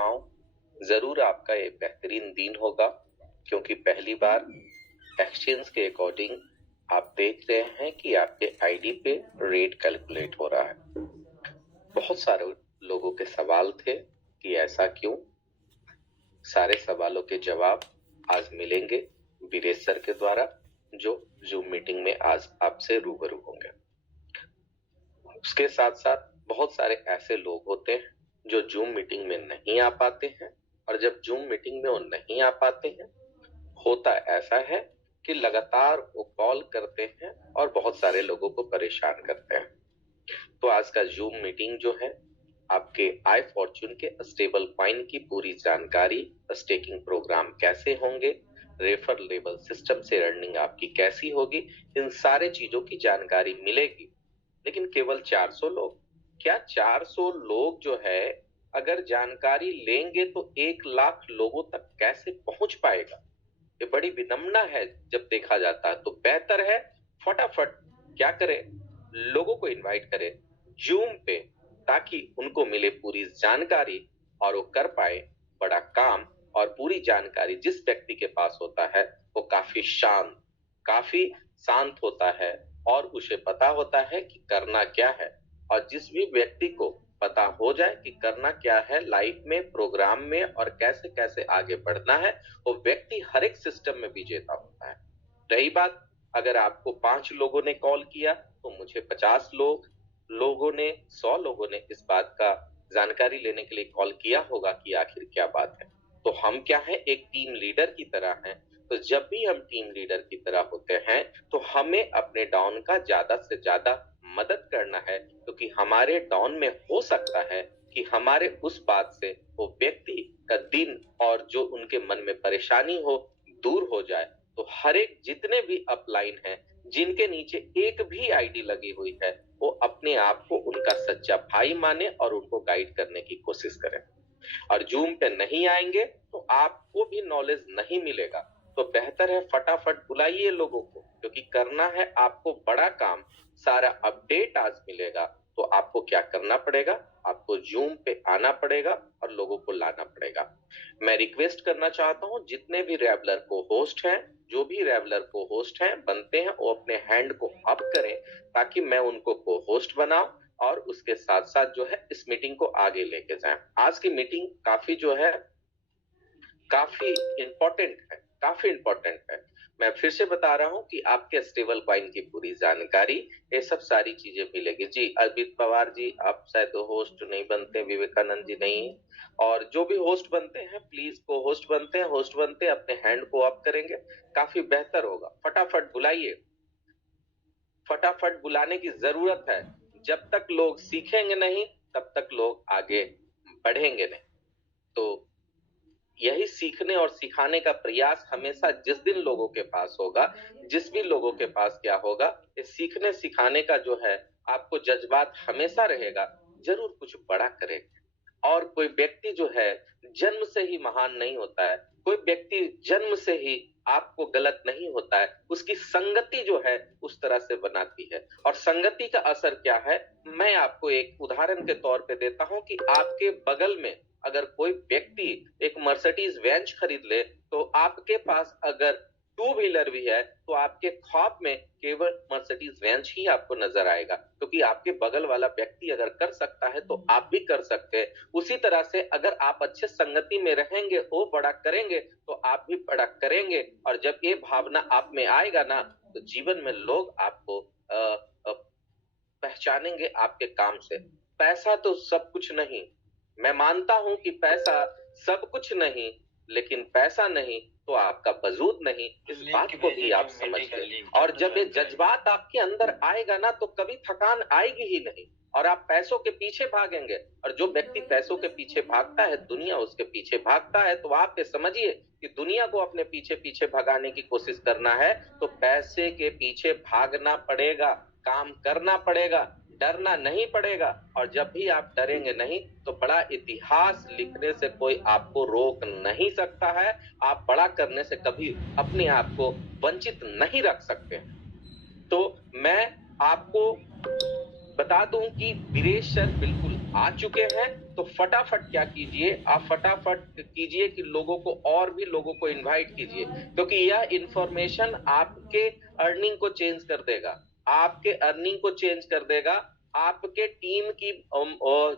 रहा हूं। जरूर आपका ये बेहतरीन दिन होगा, क्योंकि पहली बार एक्सचेंज के अकॉर्डिंग आप देख रहे हैं कि आपके आईडी पे रेट कैलकुलेट हो रहा है। बहुत सारे लोगों के सवाल थे कि ऐसा क्यों। सारे सवालों के जवाब आज मिलेंगे वीरेश सर के द्वारा, जो जूम मीटिंग में आज आपसे रूबरू होंगे। उसके साथ साथ बहुत सारे ऐसे लोग होते हैं जो जूम मीटिंग में नहीं आ पाते हैं, और जब जूम मीटिंग में वो नहीं आ पाते हैं, होता ऐसा है कि लगातार वो कॉल करते हैं और बहुत सारे लोगों को परेशान करते हैं। तो आज का जूम मीटिंग जो है, आपके आई फॉर्चून के स्टेबल कॉइन की पूरी जानकारी, स्टेकिंग प्रोग्राम कैसे होंगे, रेफर लेबल सिस्टम से अर्निंग आपकी कैसी होगी, इन सारे चीजों की जानकारी मिलेगी। लेकिन केवल 400 लोग, क्या 400 लोग जो है अगर जानकारी लेंगे तो 1 लाख लोगों तक कैसे पहुंच पाएगा? ये बड़ी विडंबना है जब देखा जाता है। तो बेहतर है फटाफट क्या करें, लोगों को इनवाइट करें जूम पे, ताकि उनको मिले पूरी जानकारी और वो कर पाए बड़ा काम। और पूरी जानकारी जिस व्यक्ति के पास होता है वो काफी शांत होता है और उसे पता होता है कि करना क्या है। और जिस भी व्यक्ति को पता हो जाए कि करना क्या है लाइफ में, प्रोग्राम में, और कैसे कैसे आगे बढ़ना है, वो व्यक्ति हर एक सिस्टम में विजेता होता है। रही बात, अगर आपको 5 लोगों ने कॉल किया तो मुझे 50 लोगों ने, 100 लोगों ने इस बात का जानकारी लेने के लिए कॉल किया होगा कि आखिर क्या बात है। तो हम क्या है, एक टीम लीडर की तरह हैं। तो जब भी हम टीम लीडर की तरह होते हैं तो हमें अपने डाउन का ज्यादा से ज्यादा मदद करना है, क्योंकि हमारे डाउन में हो सकता है कि हमारे उस बात से वो व्यक्ति का दिन और जो उनके मन में परेशानी हो दूर हो जाए। तो हर एक जितने भी अपलाइन हैं जिनके नीचे एक भी आईडी लगी हुई है, वो अपने आप को उनका सच्चा भाई माने और उनको गाइड करने की कोशिश करें। और जूम पे नहीं आएंगे तो आपको भी नॉलेज नहीं मिलेगा। तो बेहतर है फटाफट बुलाइए लोगों को, क्योंकि करना है आपको बड़ा काम। सारा अपडेट आज मिलेगा। तो आपको क्या करना पड़ेगा, आपको जूम पे आना पड़ेगा और लोगों को लाना पड़ेगा। मैं रिक्वेस्ट करना चाहता हूं, जितने भी रेवलर को होस्ट हैं, जो भी रेवलर को होस्ट हैं बनते हैं, वो अपने हैंड को अप करें ताकि मैं उनको को होस्ट बनाऊं और उसके साथ साथ जो है इस मीटिंग को आगे लेके जाएं। आज की मीटिंग काफी जो है काफी इंपॉर्टेंट है। मैं फिर से बता रहा हूं कि आपके स्टेबल कॉइन की पूरी जानकारी, ये सब सारी चीजें मिलेगी। जी अरविंद पवार जी, आप शायद होस्ट नहीं बनते, विवेकानंद जी नहीं, और जो भी होस्ट बनते हैं प्लीज को होस्ट बनते हैं अपने हैंड को अप करेंगे, काफी बेहतर होगा। फटाफट बुलाइए, फटाफट बुलाने की जरूरत है। जब तक लोग सीखेंगे नहीं तब तक लोग आगे बढ़ेंगे नहीं। तो यही सीखने और सिखाने का प्रयास हमेशा जिस दिन लोगों के पास होगा, जिस भी लोगों के पास क्या होगा, इस सीखने सिखाने का जो है आपको जज्बात हमेशा रहेगा, जरूर कुछ बड़ा करेगा। और कोई व्यक्ति जो है जन्म से ही महान नहीं होता है, कोई व्यक्ति जन्म से ही आपको गलत नहीं होता है, उसकी संगति जो है उस तरह से बनाती है। और संगति का असर क्या है, मैं आपको एक उदाहरण के तौर पे देता हूं कि आपके बगल में अगर कोई व्यक्ति एक मर्सिडीज वेंच खरीद ले, तो आपके पास अगर टू व्हीलर भी है तो आपके ख्वाब में केवल मर्सिडीज वेंच ही आपको नजर आएगा, क्योंकि आपके बगल वाला व्यक्ति अगर कर सकता है तो आप भी कर सकते हैं। उसी तरह से अगर आप अच्छे संगति में रहेंगे, वो बड़ा करेंगे तो आप भी बड़ा करेंगे। और जब ये भावना आप में आएगा ना, तो जीवन में लोग आपको पहचानेंगे आपके काम से। पैसा तो सब कुछ नहीं, मैं मानता हूं कि पैसा सब कुछ नहीं, लेकिन पैसा नहीं तो आपका वजूद नहीं, इस बात को भी आप समझ लें। और जब ये जज्बात आपके अंदर आएगा ना, तो कभी थकान आएगी ही नहीं और आप पैसों के पीछे भागेंगे। और जो व्यक्ति पैसों के पीछे भागता है, दुनिया उसके पीछे भागता है। तो आप ये समझिए कि दुनिया को अपने पीछे पीछे भगाने की कोशिश करना है तो पैसे के पीछे भागना पड़ेगा, काम करना पड़ेगा, डरना नहीं पड़ेगा। और जब भी आप डरेंगे नहीं तो बड़ा इतिहास लिखने से कोई आपको रोक नहीं सकता है। आप बड़ा करने से कभी अपने आप को वंचित नहीं रख सकते। तो मैं आपको बता दूं कि वीरेश सर बिल्कुल आ चुके हैं, तो फटाफट क्या कीजिए, आप फटाफट कीजिए कि लोगों को और भी लोगों को इनवाइट कीजिए, क्योंकि यह इंफॉर्मेशन आपके अर्निंग को चेंज कर देगा, आपके अर्निंग को चेंज कर देगा, आपके टीम की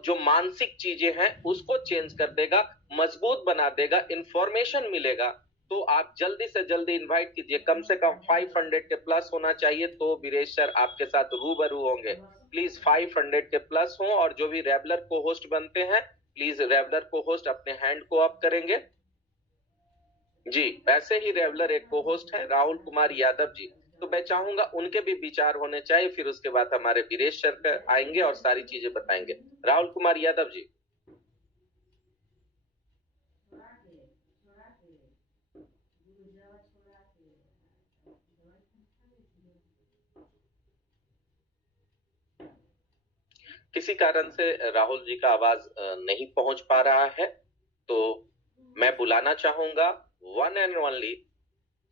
जो मानसिक चीजें हैं उसको चेंज कर देगा, मजबूत बना देगा, इंफॉर्मेशन मिलेगा। तो आप जल्दी से जल्दी इनवाइट कीजिए, कम से कम 500 के प्लस होना चाहिए, तो वीरेश सर आपके साथ रूबरू होंगे। प्लीज 500 के प्लस हो, और जो भी रेगुलर को होस्ट बनते हैं प्लीज रेगुलर को होस्ट अपने हैंड को अप करेंगे जी। वैसे ही रेगुलर एक को होस्ट है राहुल कुमार यादव जी, तो मैं चाहूंगा उनके भी विचार होने चाहिए, फिर उसके बाद हमारे वीरेश सर आएंगे और सारी चीजें बताएंगे। राहुल कुमार यादव जी। किसी कारण से राहुल जी का आवाज नहीं पहुंच पा रहा है, तो मैं बुलाना चाहूंगा one and only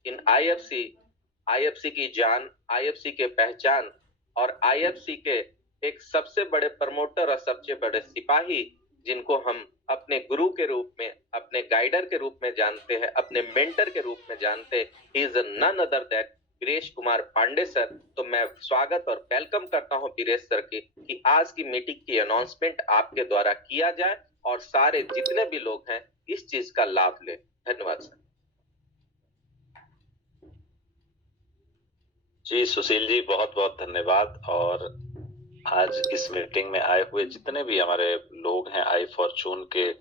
in IFC की जान, आईएफसी के पहचान और आईएफसी के एक सबसे बड़े प्रमोटर और सबसे बड़े सिपाही, जिनको हम अपने गुरु के रूप में, अपने गाइडर के रूप में जानते हैं, अपने मेंटर के रूप में जानते हैं। He is none other than Viresh Kumar Pandey sir. तो मैं स्वागत और वेलकम करता हूं वीरेश सर की, कि आज की मीटिंग की अनाउंसमेंट आपके द्वारा किया जाए और सारे जितने भी लोग हैं इस चीज का लाभ लें। धन्यवाद सर। जी सुशील जी, बहुत बहुत धन्यवाद। और आज इस मीटिंग में आए हुए जितने भी हमारे लोग हैं, आई फॉर्चून के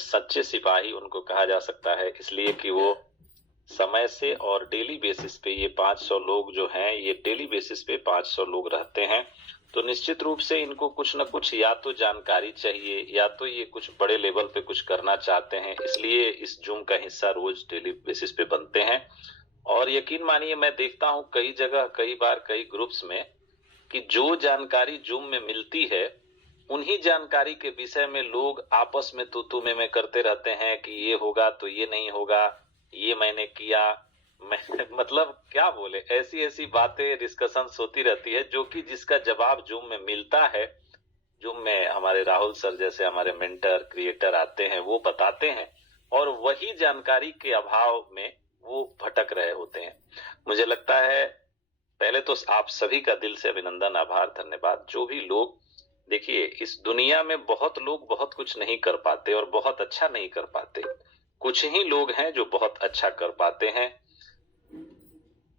सच्चे सिपाही उनको कहा जा सकता है, इसलिए कि वो समय से और डेली बेसिस पे, ये 500 लोग जो हैं, ये डेली बेसिस पे 500 लोग रहते हैं। तो निश्चित रूप से इनको कुछ न कुछ या तो जानकारी चाहिए, या तो ये कुछ बड़े लेवल पे कुछ करना चाहते हैं, इसलिए इस जूम का हिस्सा रोज डेली बेसिस पे बनते हैं। और यकीन मानिए, मैं देखता हूं कई जगह, कई बार, कई ग्रुप्स में, कि जो जानकारी जूम में मिलती है उन्हीं जानकारी के विषय में लोग आपस में तू में करते रहते हैं कि ये होगा तो ये नहीं होगा, ये मैंने किया, मैं मतलब क्या बोले, ऐसी ऐसी बातें, डिस्कशंस होती रहती है, जो कि जिसका जवाब जूम में मिलता है, जूम में हमारे राहुल सर जैसे हमारे मेंटर, क्रिएटर आते हैं, वो बताते हैं, और वही जानकारी के अभाव में वो भटक रहे होते हैं। मुझे लगता है पहले तो आप सभी का दिल से अभिनंदन, आभार, धन्यवाद। जो भी लोग, देखिए इस दुनिया में बहुत लोग बहुत कुछ नहीं कर पाते और बहुत अच्छा नहीं कर पाते, कुछ ही लोग हैं जो बहुत अच्छा कर पाते हैं।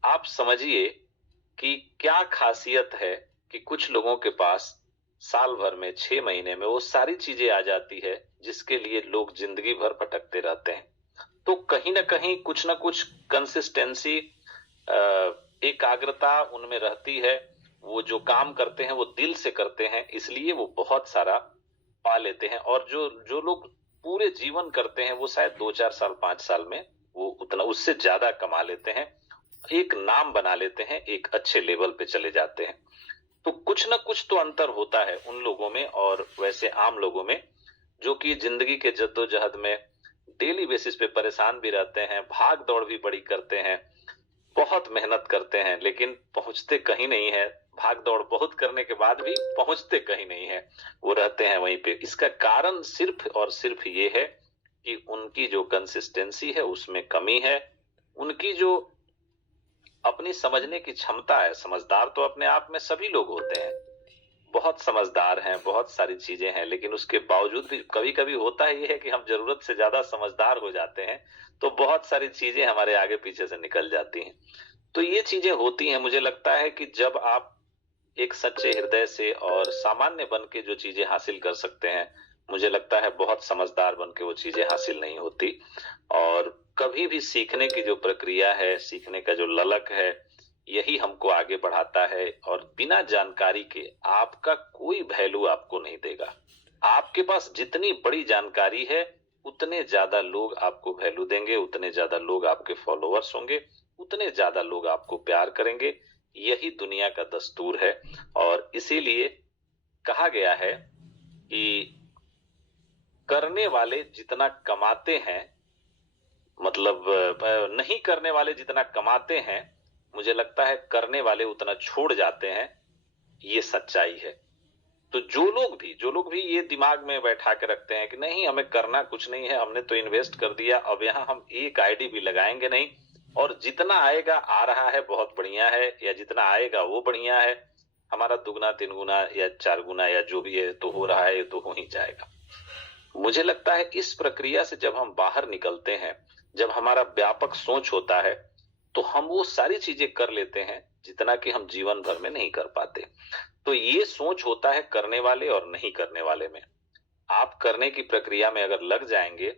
आप समझिए कि क्या खासियत है कि कुछ लोगों के पास साल भर में, 6 महीने में वो सारी चीजें आ जाती है जिसके लिए लोग जिंदगी भर भटकते रहते हैं। तो कहीं ना कहीं कुछ ना कुछ कंसिस्टेंसी, एकाग्रता उनमें रहती है। वो जो काम करते हैं वो दिल से करते हैं, इसलिए वो बहुत सारा पा लेते हैं। और जो जो लोग पूरे जीवन करते हैं वो शायद 2-4 साल, 5 साल में वो उतना, उससे ज्यादा कमा लेते हैं, एक नाम बना लेते हैं, एक अच्छे लेवल पे चले जाते हैं। तो कुछ ना कुछ तो अंतर होता है उन लोगों में और वैसे आम लोगों में, जो कि जिंदगी के जद्दोजहद में डेली बेसिस पे परेशान भी रहते हैं, भाग दौड़ भी बड़ी करते हैं, बहुत मेहनत करते हैं, लेकिन पहुंचते कहीं नहीं है। भाग दौड़ बहुत करने के बाद भी पहुंचते कहीं नहीं है, वो रहते हैं वहीं पे। इसका कारण सिर्फ और सिर्फ ये है कि उनकी जो कंसिस्टेंसी है उसमें कमी है, उनकी जो अपनी समझने की क्षमता है। समझदार तो अपने आप में सभी लोग होते हैं, बहुत समझदार हैं, बहुत सारी चीजें हैं, लेकिन उसके बावजूद भी कभी कभी होता ही है कि हम जरूरत से ज्यादा समझदार हो जाते हैं, तो बहुत सारी चीजें हमारे आगे पीछे से निकल जाती हैं। तो ये चीजें होती हैं। मुझे लगता है कि जब आप एक सच्चे हृदय से और सामान्य बन के जो चीजें हासिल कर सकते हैं, मुझे लगता है बहुत समझदार बन के वो चीजें हासिल नहीं होती। और कभी भी सीखने की जो प्रक्रिया है, सीखने का जो ललक है, यही हमको आगे बढ़ाता है। और बिना जानकारी के आपका कोई वैल्यू आपको नहीं देगा। आपके पास जितनी बड़ी जानकारी है उतने ज्यादा लोग आपको वैल्यू देंगे, उतने ज्यादा लोग आपके फॉलोअर्स होंगे, उतने ज्यादा लोग आपको प्यार करेंगे। यही दुनिया का दस्तूर है। और इसीलिए कहा गया है कि करने वाले जितना कमाते हैं, मतलब नहीं करने वाले जितना कमाते हैं, मुझे लगता है करने वाले उतना छोड़ जाते हैं। ये सच्चाई है। तो जो लोग भी ये दिमाग में बैठा के रखते हैं कि नहीं हमें करना कुछ नहीं है, हमने तो इन्वेस्ट कर दिया, अब यहाँ हम एक आईडी भी लगाएंगे नहीं, और जितना आएगा आ रहा है बहुत बढ़िया है, या जितना आएगा वो बढ़िया है, हमारा दुगना 3 गुना या 4 गुना या जो भी है तो हो रहा है, ये तो हो ही जाएगा। मुझे लगता है इस प्रक्रिया से जब हम बाहर निकलते हैं, जब हमारा व्यापक सोच होता है, तो हम वो सारी चीजें कर लेते हैं जितना कि हम जीवन भर में नहीं कर पाते। तो ये सोच होता है करने वाले और नहीं करने वाले में। आप करने की प्रक्रिया में अगर लग जाएंगे,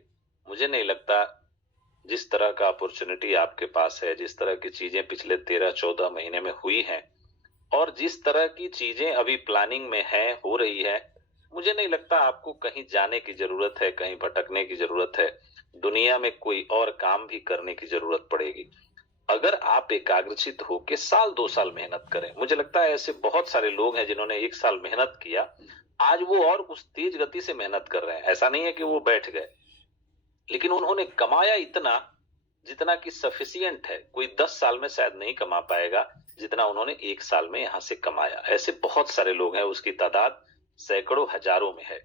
मुझे नहीं लगता जिस तरह का अपॉर्चुनिटी आपके पास है, जिस तरह की चीजें पिछले 13-14 महीने में हुई हैं, और जिस तरह की चीजें अभी प्लानिंग में है, हो रही है, मुझे नहीं लगता आपको कहीं जाने की जरूरत है, कहीं भटकने की जरूरत है, दुनिया में कोई और काम भी करने की जरूरत पड़ेगी। अगर आप एकाग्रचित होकर 1-2 साल मेहनत करें, मुझे लगता है ऐसे बहुत सारे लोग हैं जिन्होंने 1 साल मेहनत किया, आज वो और उस तेज गति से मेहनत कर रहे हैं। ऐसा नहीं है कि वो बैठ गए, लेकिन उन्होंने कमाया इतना जितना कि सफिशिएंट है। कोई 10 साल में शायद नहीं कमा पाएगा जितना उन्होंने 1 साल में यहां से कमाया। ऐसे बहुत सारे लोग हैं, उसकी तादाद सैकड़ों हजारों में है।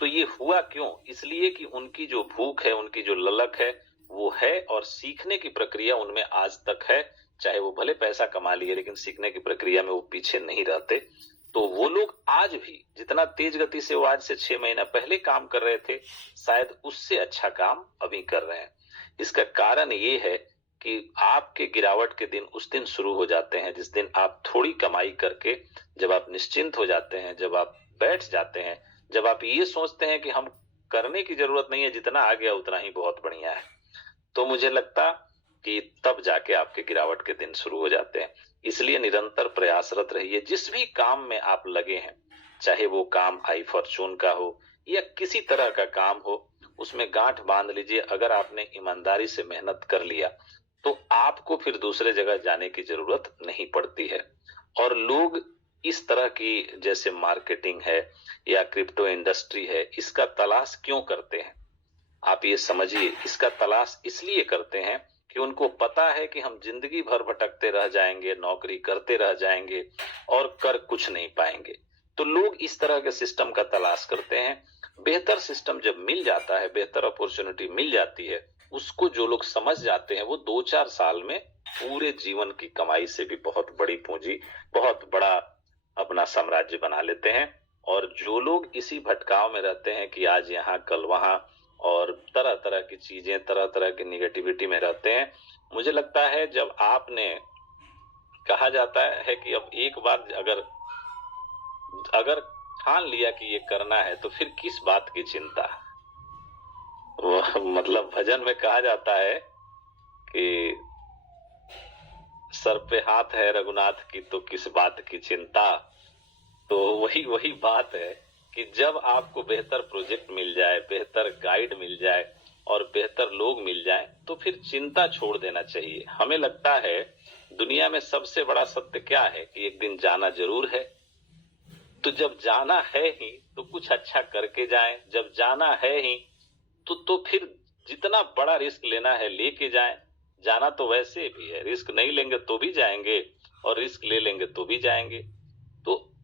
तो ये हुआ क्यों? इसलिए कि उनकी जो भूख है, उनकी जो ललक है वो है, और सीखने की प्रक्रिया उनमें आज तक है। चाहे वो भले पैसा कमा लिए, लेकिन सीखने की प्रक्रिया में वो पीछे नहीं रहते। तो वो लोग आज भी जितना तेज गति से वो आज से 6 महीना पहले काम कर रहे थे, शायद उससे अच्छा काम अभी कर रहे हैं। इसका कारण ये है कि आपके गिरावट के दिन उस दिन शुरू हो जाते हैं जिस दिन आप थोड़ी कमाई करके, जब आप निश्चिंत हो जाते हैं, जब आप बैठ जाते हैं, जब आप ये सोचते हैं कि हम करने की जरूरत नहीं है, जितना आ गया उतना ही बहुत बढ़िया है, तो मुझे लगता कि तब जाके आपके गिरावट के दिन शुरू हो जाते हैं। इसलिए निरंतर प्रयासरत रहिए। जिस भी काम में आप लगे हैं, चाहे वो काम आई फॉर्चून का हो या किसी तरह का काम हो, उसमें गांठ बांध लीजिए। अगर आपने ईमानदारी से मेहनत कर लिया तो आपको फिर दूसरे जगह जाने की जरूरत नहीं पड़ती है। और लोग इस तरह की जैसे मार्केटिंग है या क्रिप्टो इंडस्ट्री है, इसका तलाश क्यों करते हैं? आप ये समझिए, इसका तलाश इसलिए करते हैं कि उनको पता है कि हम जिंदगी भर भटकते रह जाएंगे, नौकरी करते रह जाएंगे और कर कुछ नहीं पाएंगे। तो लोग इस तरह के सिस्टम का तलाश करते हैं। बेहतर सिस्टम जब मिल जाता है, बेहतर अपॉर्चुनिटी मिल जाती है, उसको जो लोग समझ जाते हैं वो 2-4 साल में पूरे जीवन की कमाई से भी बहुत बड़ी पूंजी, बहुत बड़ा अपना साम्राज्य बना लेते हैं। और जो लोग इसी भटकाव में रहते हैं कि आज यहाँ कल वहां, और तरह तरह की चीजें, तरह तरह की निगेटिविटी में रहते हैं, मुझे लगता है जब आपने, कहा जाता है कि अब एक बार अगर ठान लिया कि ये करना है तो फिर किस बात की चिंता। मतलब भजन में कहा जाता है कि सर पे हाथ है रघुनाथ की तो किस बात की चिंता। तो वही बात है कि जब आपको बेहतर प्रोजेक्ट मिल जाए, बेहतर गाइड मिल जाए और बेहतर लोग मिल जाए, तो फिर चिंता छोड़ देना चाहिए। हमें लगता है दुनिया में सबसे बड़ा सत्य क्या है कि एक दिन जाना जरूर है। तो जब जाना है ही तो कुछ अच्छा करके जाएं। जब जाना है ही तो फिर जितना बड़ा रिस्क लेना है लेके जाएं। जाना तो वैसे भी है, रिस्क नहीं लेंगे तो भी जाएंगे और रिस्क ले लेंगे तो भी जाएंगे।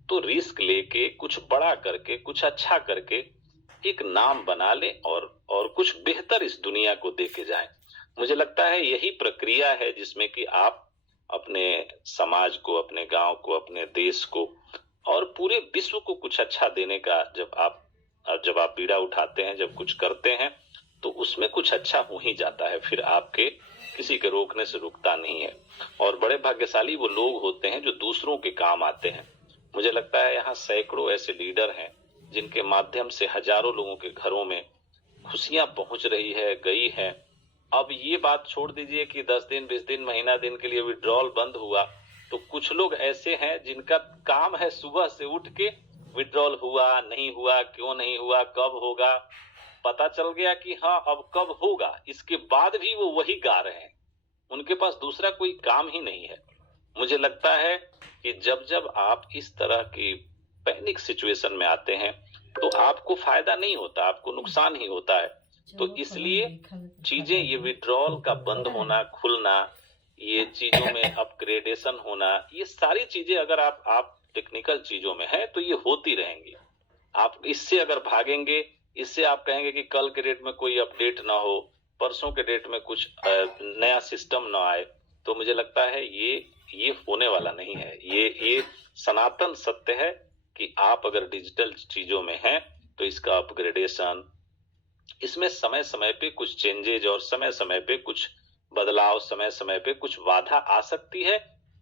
तो रिस्क लेके कुछ बड़ा करके, कुछ अच्छा करके एक नाम बना ले और कुछ बेहतर इस दुनिया को दे के जाएं। मुझे लगता है यही प्रक्रिया है जिसमें कि आप अपने समाज को, अपने गांव को, अपने देश को और पूरे विश्व को कुछ अच्छा देने का जब आप बीड़ा उठाते हैं, जब कुछ करते हैं, तो उसमें कुछ अच्छा हो ही जाता है। फिर आपके किसी के रोकने से रुकता नहीं है। और बड़े भाग्यशाली वो लोग होते हैं जो दूसरों के काम आते हैं। मुझे लगता है यहाँ सैकड़ों ऐसे लीडर हैं जिनके माध्यम से हजारों लोगों के घरों में खुशियां पहुंच रही है, गई है। अब ये बात छोड़ दीजिए कि 10 दिन, 20 दिन, महीना दिन के लिए विड्रॉल बंद हुआ, तो कुछ लोग ऐसे हैं जिनका काम है सुबह से उठ के विड्रॉल हुआ, नहीं हुआ, क्यों नहीं हुआ, कब होगा, पता चल गया कि हाँ अब कब होगा, इसके बाद भी वो वही गा रहे हैं। उनके पास दूसरा कोई काम ही नहीं है। मुझे लगता है कि जब आप इस तरह की पैनिक सिचुएशन में आते हैं तो आपको फायदा नहीं होता, आपको नुकसान ही होता है। तो इसलिए चीजें, ये विड्रॉल का बंद होना, खुलना, ये चीजों में अपग्रेडेशन होना, ये सारी चीजें अगर आप टेक्निकल चीजों में है तो ये होती रहेंगी। आप इससे अगर भागेंगे, इससे आप कहेंगे कि कल के डेट में कोई अपडेट ना हो, परसों के डेट में कुछ नया सिस्टम ना आए, तो मुझे लगता है ये होने वाला नहीं है। ये सनातन सत्य है कि आप अगर डिजिटल चीजों में हैं तो इसका अपग्रेडेशन, इसमें समय समय पे कुछ चेंजेज और समय समय पे कुछ बदलाव, समय समय पे कुछ बाधा आ सकती है।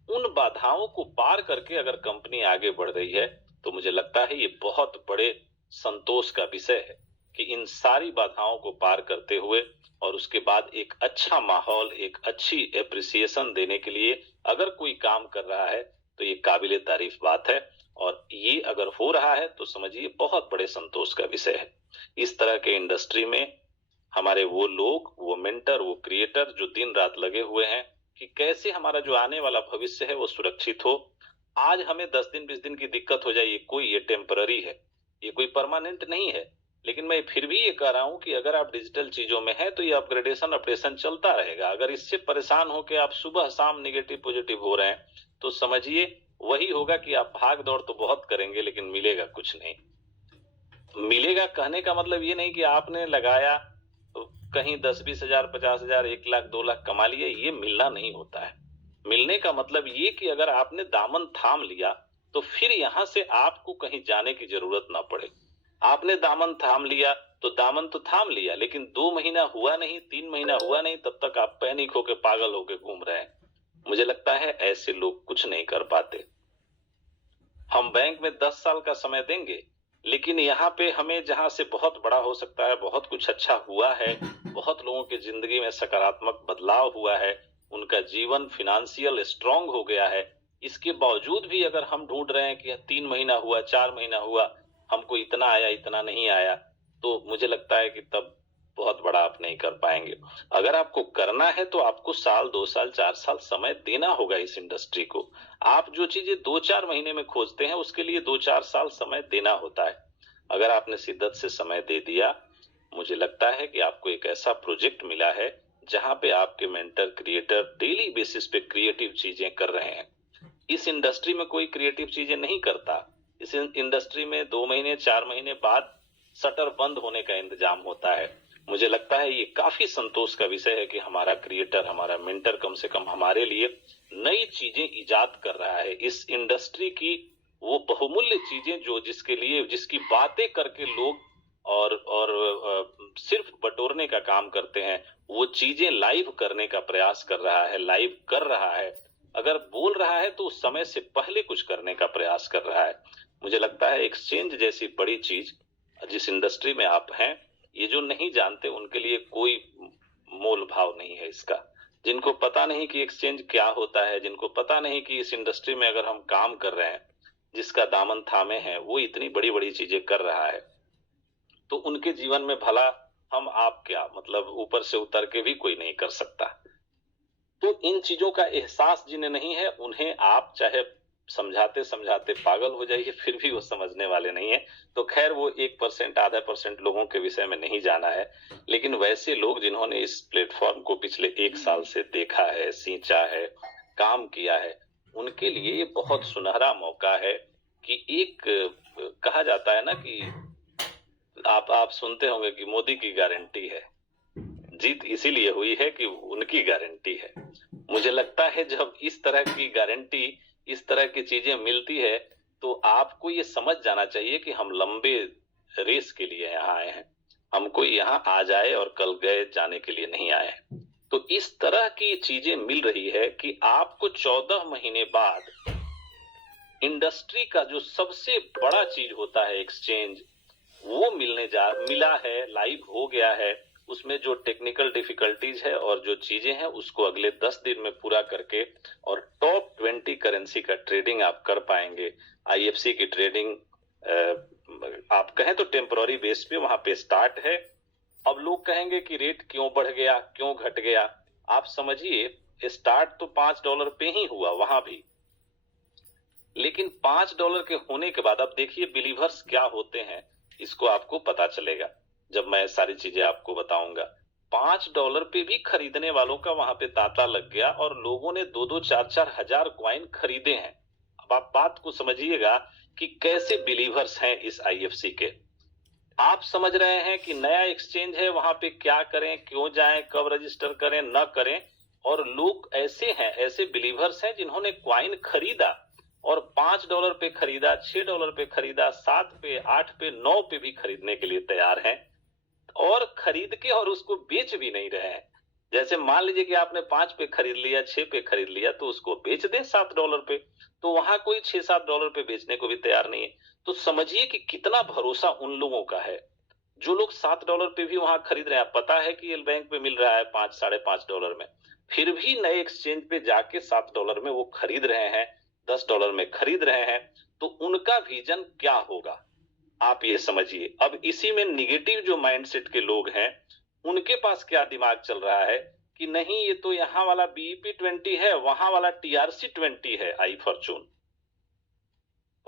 उन बाधाओं को पार करके अगर कंपनी आगे बढ़ रही है तो मुझे लगता है ये बहुत बड़े संतोष का विषय है कि इन सारी बाधाओं को पार करते हुए और उसके बाद एक अच्छा माहौल, एक अच्छी एप्रिसिएशन देने के लिए अगर कोई काम कर रहा है तो ये काबिले तारीफ बात है। और ये अगर हो रहा है तो समझिए बहुत बड़े संतोष का विषय है। इस तरह के इंडस्ट्री में हमारे वो लोग, वो मेंटर, वो क्रिएटर जो दिन रात लगे हुए हैं कि कैसे हमारा जो आने वाला भविष्य है वो सुरक्षित हो। आज हमें 10 दिन 20 दिन की दिक्कत हो जाए, ये टेम्पररी है, ये कोई परमानेंट नहीं है। लेकिन मैं फिर भी ये कह रहा हूं कि अगर आप डिजिटल चीजों में हैं तो ये अपग्रेडेशन चलता रहेगा। अगर इससे परेशान होकर आप सुबह शाम निगेटिव पॉजिटिव हो रहे हैं तो समझिए वही होगा कि आप भाग दौड़ तो बहुत करेंगे लेकिन मिलेगा कुछ नहीं। मिलेगा कहने का मतलब ये नहीं कि आपने लगाया तो कहीं 10-20 हजार, 50 हजार, 1 लाख, 2 लाख कमा लिए, ये मिलना नहीं होता है। मिलने का मतलब ये कि अगर आपने दामन थाम लिया तो फिर यहां से आपको कहीं जाने की जरूरत ना पड़े। आपने दामन थाम लिया तो दामन तो थाम लिया, लेकिन 2 महीना हुआ नहीं, 3 महीना हुआ नहीं, तब तक आप पैनिक होकर पागल होकर घूम रहे हैं। मुझे लगता है ऐसे लोग कुछ नहीं कर पाते। हम बैंक में 10 साल का समय देंगे, लेकिन यहाँ पे हमें जहां से बहुत बड़ा हो सकता है, बहुत कुछ अच्छा हुआ है, बहुत लोगों की जिंदगी में सकारात्मक बदलाव हुआ है, उनका जीवन फिनेंशियल स्ट्रांग हो गया है, इसके बावजूद भी अगर हम ढूंढ रहे हैं कि 3 महीना हुआ, 4 महीना हुआ, हमको इतना आया, इतना नहीं आया, तो मुझे लगता है कि तब बहुत बड़ा आप नहीं कर पाएंगे। अगर आपको करना है तो आपको साल, 2 साल, 4 साल समय देना होगा इस इंडस्ट्री को। आप जो चीजें 2-4 महीने में खोजते हैं उसके लिए 2-4 साल समय देना होता है। अगर आपने शिद्दत से समय दे दिया, मुझे लगता है कि आपको एक ऐसा प्रोजेक्ट मिला है जहां पे आपके मेंटर, क्रिएटर डेली बेसिस पे क्रिएटिव चीजें कर रहे हैं। इस इंडस्ट्री में कोई क्रिएटिव चीजें नहीं करता। इस इंडस्ट्री में 2 महीने, 4 महीने बाद शटर बंद होने का इंतजाम होता है। मुझे लगता है ये काफी संतोष का विषय है कि हमारा क्रिएटर, हमारा मेंटर कम से कम हमारे लिए नई चीजें इजाद कर रहा है। इस इंडस्ट्री की वो बहुमूल्य चीजें जो जिसकी बातें करके लोग और सिर्फ बटोरने का काम करते हैं, वो चीजें लाइव करने का प्रयास कर रहा है, लाइव कर रहा है। अगर बोल रहा है तो उस समय से पहले कुछ करने का प्रयास कर रहा है। मुझे लगता है एक्सचेंज जैसी बड़ी चीज जिस इंडस्ट्री में आप हैं, ये जो नहीं जानते उनके लिए कोई मोल भाव नहीं है इसका। जिनको पता नहीं कि एक्सचेंज क्या होता है, जिनको पता नहीं कि इस इंडस्ट्री में अगर हम काम कर रहे हैं, जिसका दामन थामे हैं, वो इतनी बड़ी बड़ी चीजें कर रहा है, तो उनके जीवन में भला हम आप क्या, मतलब ऊपर से उतर के भी कोई नहीं कर सकता। तो इन चीजों का एहसास जिन्हें नहीं है, उन्हें आप चाहे समझाते समझाते पागल हो जाइए, फिर भी वो समझने वाले नहीं है। तो खैर वो 1%, आधा % लोगों के विषय में नहीं जाना है, लेकिन वैसे लोग जिन्होंने इस प्लेटफॉर्म को पिछले 1 साल से देखा है, सींचा है, काम किया है, उनके लिए ये बहुत सुनहरा मौका है कि एक कहा जाता है ना कि आप सुनते होंगे कि मोदी की गारंटी है, जीत इसीलिए हुई है कि उनकी गारंटी है। मुझे लगता है जब इस तरह की गारंटी, इस तरह की चीजें मिलती है तो आपको ये समझ जाना चाहिए कि हम लंबे रेस के लिए यहाँ आए हैं, हमको यहाँ आ जाए और कल गए जाने के लिए नहीं आए। तो इस तरह की चीजें मिल रही है कि आपको 14 महीने बाद इंडस्ट्री का जो सबसे बड़ा चीज होता है एक्सचेंज, वो मिला है, लाइव हो गया है। उसमें जो टेक्निकल डिफिकल्टीज है और जो चीजें हैं उसको अगले 10 दिन में पूरा करके और टॉप 20 करेंसी का ट्रेडिंग आप कर पाएंगे। आईएफसी की ट्रेडिंग आप कहें तो टेम्पररी बेस पे वहां पे स्टार्ट है। अब लोग कहेंगे कि रेट क्यों बढ़ गया, क्यों घट गया। आप समझिए स्टार्ट तो $5 पे ही हुआ वहां भी, लेकिन $5 के होने के बाद अब देखिए बिलीवर्स क्या होते हैं, इसको आपको पता चलेगा जब मैं सारी चीजें आपको बताऊंगा। $5 पे भी खरीदने वालों का वहां पे तांता लग गया और लोगों ने 2-2, 4-4 हजार कॉइन खरीदे हैं। अब आप बात को समझिएगा कि कैसे बिलीवर्स हैं इस आईएफसी के। आप समझ रहे हैं कि नया एक्सचेंज है, वहां पे क्या करें, क्यों जाएं, कब रजिस्टर करें, न करें। और लोग ऐसे हैं, ऐसे बिलीवर्स हैं जिन्होंने क्वाइन खरीदा और $5 पे खरीदा, $6 पे खरीदा, 7 पे, 8 पे, 9 पे भी खरीदने के लिए तैयार हैं और खरीद के और उसको बेच भी नहीं रहे हैं। जैसे मान लीजिए कि आपने 5 पे खरीद लिया, 6 पे खरीद लिया, तो उसको बेच दें $7 पे, तो वहां कोई $6-7 पे बेचने को भी तैयार नहीं है। तो समझिए कि कितना भरोसा उन लोगों का है जो लोग $7 पे भी वहां खरीद रहे हैं। पता है कि एल बैंक पे मिल रहा है 5-5.5 में, फिर भी नए एक्सचेंज पे जाके $7 में वो खरीद रहे हैं, $10 में खरीद रहे हैं। तो उनका विजन क्या होगा आप ये समझिए। अब इसी में निगेटिव जो माइंडसेट के लोग हैं उनके पास क्या दिमाग चल रहा है कि नहीं, ये तो यहाँ वाला बीईपी 20 है, वहां वाला टीआरसी 20 है आई फॉर्चून।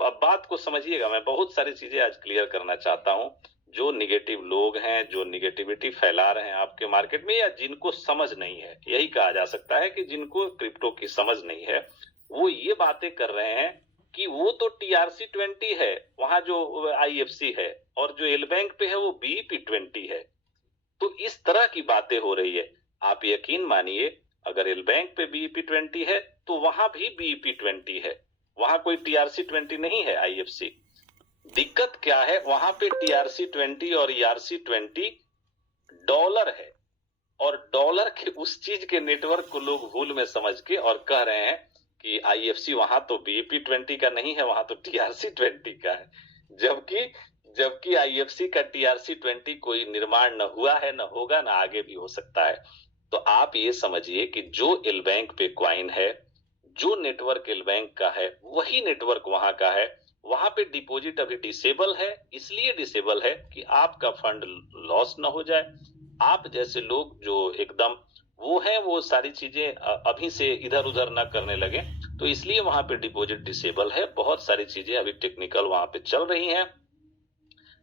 अब बात को समझिएगा, मैं बहुत सारी चीजें आज क्लियर करना चाहता हूं। जो निगेटिव लोग हैं, जो निगेटिविटी फैला रहे हैं आपके मार्केट में, या जिनको समझ नहीं है, यही कहा जा सकता है कि जिनको क्रिप्टो की समझ नहीं है, वो ये बातें कर रहे हैं कि वो तो टीआरसी 20 है, वहां जो आईएफसी है, और जो एल बैंक पे है वो बीईपी 20 है। तो इस तरह की बातें हो रही है। आप यकीन मानिए, अगर एल बैंक पे बीईपी 20 है तो वहां भी बीईपी 20 है, वहां कोई टीआरसी 20 नहीं है आईएफसी। दिक्कत क्या है, वहां पे टीआरसी 20 और ईआरसी 20 डॉलर है, और डॉलर के उस चीज के नेटवर्क को लोग भूल में समझ के और कह रहे हैं कि आईएफसी वहां तो बीईपी 20 का नहीं है, वहां तो टीआरसी 20 का है। जबकि जबकि आईएफसी का टीआरसी 20 कोई निर्माण न हुआ है, न होगा, न आगे भी हो सकता है। तो आप ये समझिए कि जो एल बैंक पे क्वाइन है, जो नेटवर्क एल बैंक का है, वही नेटवर्क वहां का है। वहां पे डिपॉजिट अभी डिसेबल है, इसलिए डिसेबल है कि आपका फंड लॉस ना हो जाए। आप जैसे लोग जो एकदम वो है, वो सारी चीजें अभी से इधर उधर ना करने लगे, तो इसलिए वहां पे डिपॉजिट डिसेबल है। बहुत सारी चीजें अभी टेक्निकल वहां पे चल रही हैं,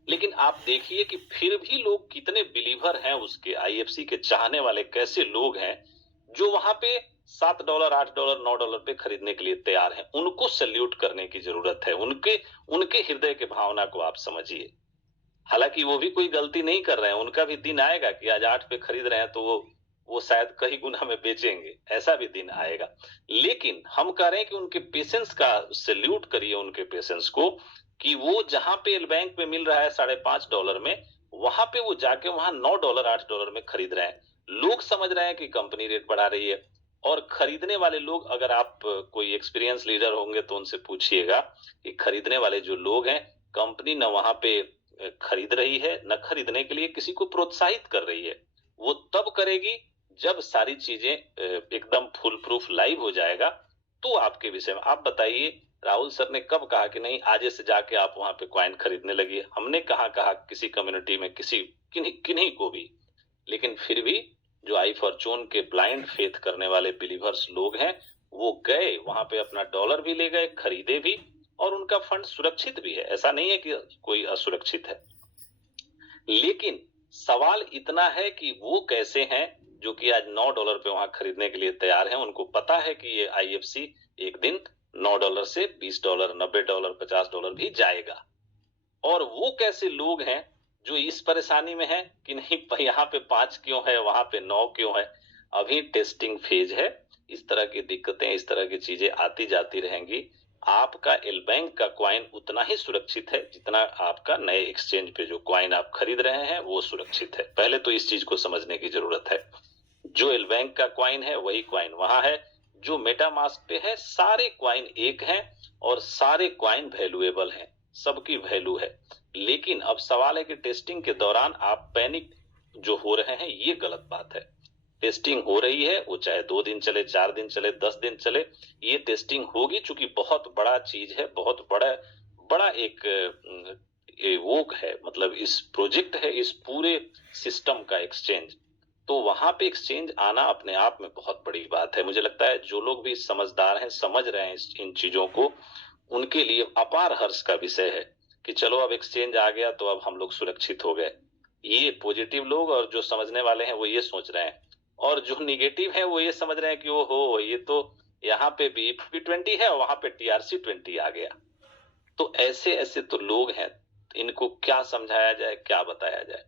लेकिन आप देखिए कि फिर भी लोग कितने बिलीवर हैं उसके, आईएफसी के चाहने वाले कैसे लोग हैं जो वहां पे $7, $8, $9 पे खरीदने के लिए तैयार हैं। उनको सैल्यूट करने की जरूरत है, उनके उनके हृदय के भावना को आप समझिए। हालांकि वो भी कोई गलती नहीं कर रहे हैं, उनका भी दिन आएगा कि आज 8 पे खरीद रहे हैं तो वो शायद कहीं गुना में बेचेंगे, ऐसा भी दिन आएगा। लेकिन हम कह रहे हैं कि उनके पेशेंस का सैल्यूट करिए, उनके पेशेंस को, कि वो जहां पे एल बैंक पे मिल रहा है $5.5 में, वहां पे वो जाके वहां $9, $8 में खरीद रहे हैं। लोग समझ रहे हैं कि कंपनी रेट बढ़ा रही है, और खरीदने वाले लोग, अगर आप कोई एक्सपीरियंस लीडर होंगे तो उनसे पूछिएगा कि खरीदने वाले जो लोग हैं, कंपनी न वहां पे खरीद रही है, न खरीदने के लिए किसी को प्रोत्साहित कर रही है। वो तब करेगी जब सारी चीजें एकदम फुल प्रूफ लाइव हो जाएगा। तो आपके विषय में आप बताइए, राहुल सर ने कब कहा कि नहीं आज से जाके आप वहां पे क्वाइन खरीदने लगिए? हमने कहा किसी कम्युनिटी में किसी किन्हीं को भी? लेकिन फिर भी जो आई फॉर्चून के ब्लाइंड फेथ करने वाले बिलीवर्स लोग हैं, वो गए वहां पे, अपना डॉलर भी ले गए, खरीदे भी, और उनका फंड सुरक्षित भी है। ऐसा नहीं है कि कोई असुरक्षित है। लेकिन सवाल इतना है कि वो कैसे हैं जो कि आज $9 पे वहां खरीदने के लिए तैयार हैं। उनको पता है कि ये आईएफसी एक दिन $9 से $20, $90, $50 भी जाएगा। और वो कैसे लोग हैं जो इस परेशानी में है कि नहीं यहाँ पे 5 क्यों है, वहां पे 9 क्यों है? अभी टेस्टिंग फेज है। इस तरह की दिक्कतें, इस तरह की चीजें आती जाती रहेंगी। आपका एल बैंक का क्वाइन उतना ही सुरक्षित है जितना आपका नए एक्सचेंज पे जो क्वाइन आप खरीद रहे हैं वो सुरक्षित है। पहले तो इस चीज को समझने की जरूरत है। जो एल बैंक का क्वाइन है वही क्वाइन वहां है। जो मेटामास्क पे है, सारे क्वाइन एक हैं और सारे क्वाइन वैल्यूएबल हैं, सबकी वैल्यू है। लेकिन अब सवाल है कि टेस्टिंग के दौरान आप पैनिक जो हो रहे हैं, ये गलत बात है। टेस्टिंग हो रही है, वो चाहे 2 दिन चले, 4 दिन चले, 10 दिन चले, ये टेस्टिंग होगी, चूंकि बहुत बड़ा चीज है, बहुत बड़ा बड़ा एक वो है, मतलब इस प्रोजेक्ट है, इस पूरे सिस्टम का एक्सचेंज। तो वहां पे एक्सचेंज आना अपने आप में बहुत बड़ी बात है। मुझे लगता है जो लोग भी समझदार हैं, समझ रहे हैं इन चीजों को, उनके लिए अपार हर्ष का विषय है कि चलो अब एक्सचेंज आ गया तो अब हम लोग सुरक्षित हो गए। ये पॉजिटिव लोग और जो समझने वाले हैं वो ये सोच रहे हैं, और जो निगेटिव है वो ये समझ रहे हैं कि ओहो, यहाँ पे BEP20 है और वहां पे TRC20 आ गया। तो ऐसे ऐसे तो लोग हैं, इनको क्या समझाया जाए, क्या बताया जाए।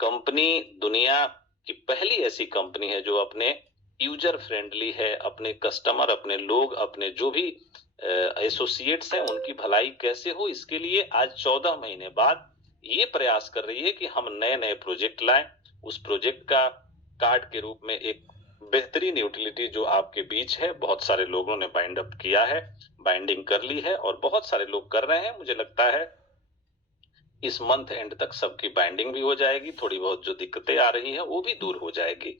कंपनी दुनिया की पहली ऐसी कंपनी है जो अपने यूजर फ्रेंडली है, अपने कस्टमर, अपने लोग, अपने जो भी एसोसिएट्स हैं उनकी भलाई कैसे हो, इसके लिए आज 14 महीने बाद ये प्रयास कर रही है कि हम नए नए प्रोजेक्ट लाएं। उस प्रोजेक्ट का कार्ड के रूप में एक बेहतरीन यूटिलिटी जो आपके बीच है, बहुत सारे लोगों ने बाइंड अप किया है, बाइंडिंग कर ली है और बहुत सारे लोग कर रहे हैं। मुझे लगता है इस मंथ एंड तक सबकी बाइंडिंग भी हो जाएगी, थोड़ी बहुत जो दिक्कतें आ रही हैं वो भी दूर हो जाएगी।